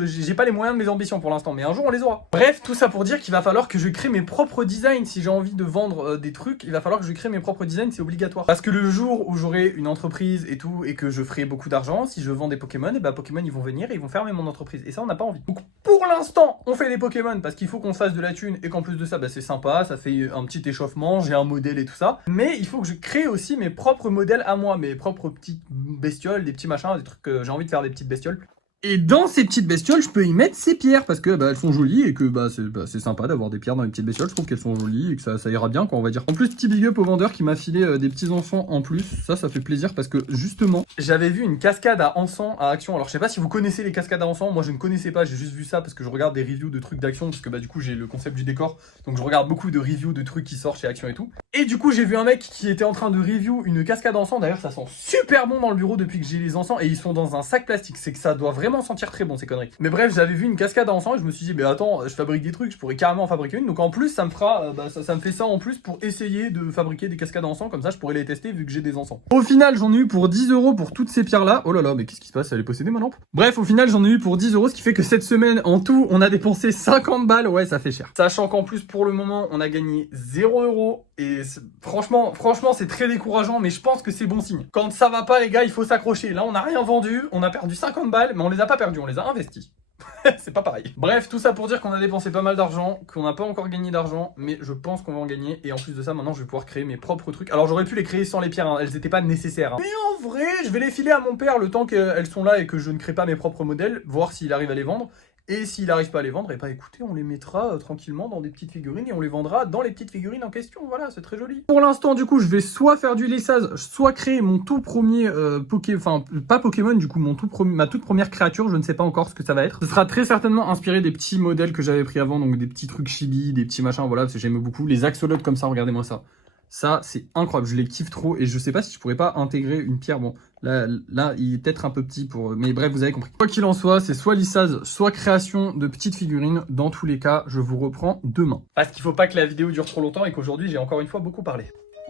mes ambitions pour l'instant. Mais un jour, on les aura. Bref, tout ça pour dire qu'il va falloir que je crée mes propres designs. Si j'ai envie de vendre des trucs, il va falloir que je crée mes propres designs. C'est obligatoire. Parce que le jour où j'aurai une entreprise et tout, et que je ferai beaucoup d'argent, si je vends des Pokémon, et bah Pokémon, ils vont venir et ils vont fermer mon entreprise. Et ça, on n'a pas envie. Donc, pour l'instant, on fait des Pokémon parce qu'il faut qu'on se fasse de la thune et qu'en plus de ça, bah, c'est sympa. Ça fait un petit échauffement. J'ai un modèle et tout ça. Mais il faut que je crée aussi mes propres modèles à moi, mes propres petites bestioles, des petits machins, des trucs que j'ai envie de faire, des petites bestioles. Et dans ces petites bestioles, je peux y mettre ces pierres parce que bah, elles sont jolies et que c'est sympa d'avoir des pierres dans les petites bestioles. Je trouve qu'elles sont jolies et que ça ira bien, quoi, on va dire. En plus, petit big up au vendeur qui m'a filé des petits enfants en plus. Ça fait plaisir parce que justement, j'avais vu une cascade à encens à Action. Alors, je sais pas si vous connaissez les cascades à encens. Moi, je ne connaissais pas. J'ai juste vu ça parce que je regarde des reviews de trucs d'Action parce que bah du coup, j'ai le concept du décor. Donc, je regarde beaucoup de reviews de trucs qui sortent chez Action et tout. Et du coup, j'ai vu un mec qui était en train de review une cascade à encens. D'ailleurs, ça sent super bon dans le bureau depuis que j'ai les encens et ils sont dans un sac plastique. C'est que ça doit vraiment sentir très bon. Mais bref, j'avais vu une cascade à encens et je me suis dit, mais attends, je fabrique des trucs, je pourrais carrément en fabriquer une. Donc en plus, ça me fera, ça me fait ça en plus pour essayer de fabriquer des cascades à encens. Comme ça, je pourrais les tester vu que j'ai des encens. Au final, j'en ai eu pour 10 € pour toutes ces pierres-là. Oh là là, mais qu'est-ce qui se passe? Elle est possédée ma lampe? Bref, au final, j'en ai eu pour 10 €, ce qui fait que cette semaine, en tout, on a dépensé 50 balles. Ouais, ça fait cher. Sachant qu'en plus, pour le moment, on a gagné 0 €. Et franchement, c'est très décourageant, mais je pense que c'est bon signe. Quand ça va pas, les gars, il faut s'accrocher. Là, on n'a rien vendu, on a perdu 50 balles, mais on les a pas perdus, on les a investis. C'est pas pareil. Bref, tout ça pour dire qu'on a dépensé pas mal d'argent, qu'on n'a pas encore gagné d'argent, mais je pense qu'on va en gagner. Et en plus de ça, maintenant, je vais pouvoir créer mes propres trucs. Alors, j'aurais pu les créer sans les pierres, hein, elles étaient pas nécessaires. Hein. Mais en vrai, je vais les filer à mon père le temps qu'elles sont là et que je ne crée pas mes propres modèles, voir s'il arrive à les vendre. Et s'il n'arrive pas à les vendre, et bah écoutez, on les mettra tranquillement dans des petites figurines et on les vendra dans les petites figurines en question. Voilà, c'est très joli. Pour l'instant, du coup, je vais soit faire du lissage, soit créer mon tout premier pas Pokémon, du coup, ma toute première créature. Je ne sais pas encore ce que ça va être. Ce sera très certainement inspiré des petits modèles que j'avais pris avant, donc des petits trucs chibi, des petits machins, voilà, parce que j'aime beaucoup. Les axolotes comme ça, regardez-moi ça. Ça, c'est incroyable. Je les kiffe trop et je sais pas si je pourrais pas intégrer une pierre. Bon, là, il est peut-être un peu petit pour... Mais bref, vous avez compris. Quoi qu'il en soit, c'est soit lissage, soit création de petites figurines. Dans tous les cas, je vous reprends demain. Parce qu'il faut pas que la vidéo dure trop longtemps et qu'aujourd'hui, j'ai encore une fois beaucoup parlé.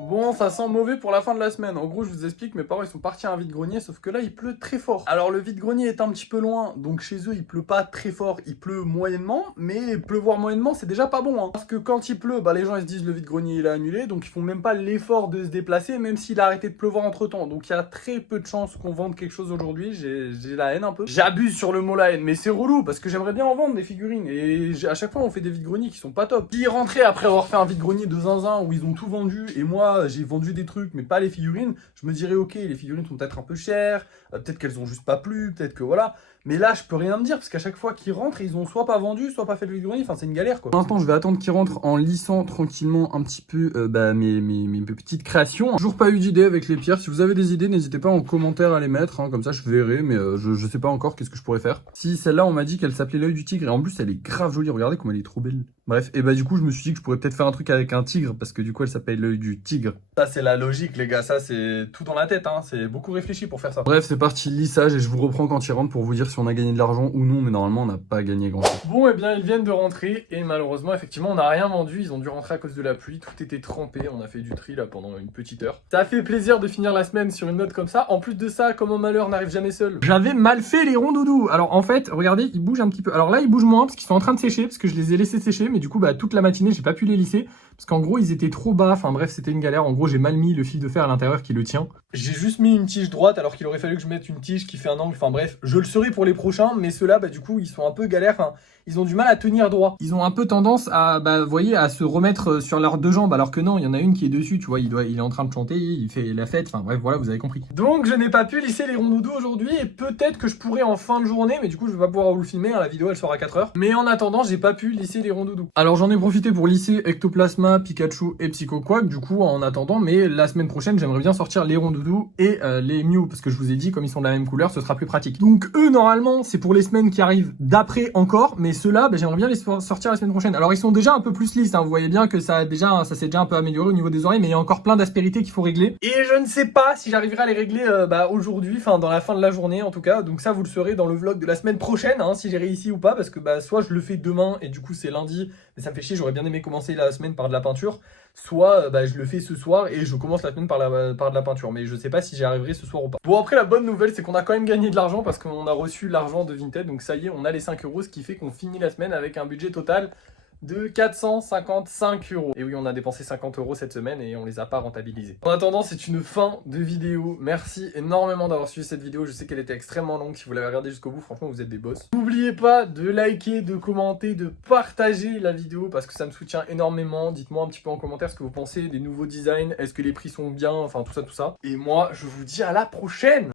Bon, ça sent mauvais pour la fin de la semaine. En gros, je vous explique, mes parents ils sont partis à un vide-grenier, sauf que là, il pleut très fort. Alors, le vide-grenier est un petit peu loin, donc chez eux, il pleut pas très fort, il pleut moyennement, mais pleuvoir moyennement, c'est déjà pas bon. Hein. Parce que quand il pleut, bah, les gens ils se disent le vide-grenier il est annulé, donc ils font même pas l'effort de se déplacer, même s'il a arrêté de pleuvoir entre-temps. Donc, il y a très peu de chances qu'on vende quelque chose aujourd'hui. J'ai la haine un peu. J'abuse sur le mot la haine, mais c'est relou, parce que j'aimerais bien en vendre des figurines. Et à chaque fois, on fait des vide-greniers qui sont pas top. Qui rentraient après avoir fait un vide-grenier de zinzin où ils ont tout vendu, et moi, j'ai vendu des trucs mais pas les figurines, je me dirais ok, les figurines sont peut-être un peu chères, peut-être qu'elles ont juste pas plu, peut-être que voilà, mais là je peux rien me dire parce qu'à chaque fois qu'ils rentrent ils ont soit pas vendu, soit pas fait le vide-grenier, enfin c'est une galère quoi. Pour l'instant je vais attendre qu'ils rentrent en lissant tranquillement un petit peu mes petites créations. Toujours pas eu d'idée avec les pierres, si vous avez des idées n'hésitez pas en commentaire à les mettre, hein, comme ça je verrai, mais je sais pas encore qu'est-ce que je pourrais faire. Si celle-là on m'a dit qu'elle s'appelait l'œil du tigre et en plus elle est grave jolie, regardez comme elle est trop belle. Bref, et bah du coup je me suis dit que je pourrais peut-être faire un truc avec un tigre parce que du coup elle s'appelle l'œil du tigre. Ça c'est la logique les gars, ça c'est tout dans la tête, hein. C'est beaucoup réfléchi pour faire ça. Bref c'est parti, lissage et je vous reprends quand il rentre pour vous dire si on a gagné de l'argent ou non, mais normalement on n'a pas gagné grand chose. Bon et bien ils viennent de rentrer et malheureusement effectivement on n'a rien vendu, ils ont dû rentrer à cause de la pluie, tout était trempé, on a fait du tri là pendant une petite heure. Ça fait plaisir de finir la semaine sur une note comme ça, en plus de ça comme un malheur n'arrive jamais seul. J'avais mal fait les rondoudous, alors en fait regardez ils bougent un petit peu, alors là ils bougent moins parce qu'ils sont en train de sécher, parce que je les ai laissés sécher, mais du coup bah toute la matinée j'ai pas pu les lisser. Parce qu'en gros, ils étaient trop bas. Enfin bref, c'était une galère. En gros, j'ai mal mis le fil de fer à l'intérieur qui le tient. J'ai juste mis une tige droite alors qu'il aurait fallu que je mette une tige qui fait un angle. Enfin bref, je le serai pour les prochains. Mais ceux-là, bah du coup, ils sont un peu galères. Enfin, ils ont du mal à tenir droit. Ils ont un peu tendance à, vous voyez, à se remettre sur leurs deux jambes. Alors que non, il y en a une qui est dessus, tu vois. Il est en train de chanter, il fait la fête. Enfin bref, voilà, vous avez compris. Donc, je n'ai pas pu lisser les rondoudous aujourd'hui. Et peut-être que je pourrais en fin de journée. Mais du coup, je vais pas pouvoir vous le filmer. Hein, la vidéo, elle sera à 4 heures. Mais en attendant, j'ai pas pu lisser les rondoudous. Alors, j'en ai profité pour lisser Ectoplasma, Pikachu et Psycho Quack, du coup, en attendant, mais la semaine prochaine, j'aimerais bien sortir les rondoudous et les Mew, parce que je vous ai dit, comme ils sont de la même couleur, ce sera plus pratique. Donc, eux, normalement, c'est pour les semaines qui arrivent d'après encore, mais ceux-là, bah, j'aimerais bien les sortir la semaine prochaine. Alors, ils sont déjà un peu plus lisses, hein, vous voyez bien que ça s'est déjà un peu amélioré au niveau des oreilles, mais il y a encore plein d'aspérités qu'il faut régler. Et je ne sais pas si j'arriverai à les régler aujourd'hui, enfin, dans la fin de la journée, en tout cas. Donc ça, vous le saurez dans le vlog de la semaine prochaine, hein, si j'ai réussi ou pas, parce que soit je le fais demain, et du coup, c'est lundi, mais ça me fait chier, j'aurais bien aimé commencer la semaine par de la peinture. Soit je le fais ce soir et je commence la semaine par de la peinture. Mais je sais pas si j'y arriverai ce soir ou pas. Bon après la bonne nouvelle c'est qu'on a quand même gagné de l'argent parce qu'on a reçu l'argent de Vinted. Donc ça y est on a les 5 euros, ce qui fait qu'on finit la semaine avec un budget total de 455 euros. Et oui, on a dépensé 50 euros cette semaine et on les a pas rentabilisés. En attendant, c'est une fin de vidéo. Merci énormément d'avoir suivi cette vidéo. Je sais qu'elle était extrêmement longue. Si vous l'avez regardée jusqu'au bout, franchement, vous êtes des boss. N'oubliez pas de liker, de commenter, de partager la vidéo parce que ça me soutient énormément. Dites-moi un petit peu en commentaire ce que vous pensez des nouveaux designs. Est-ce que les prix sont bien? Enfin, tout ça, tout ça. Et moi, je vous dis à la prochaine!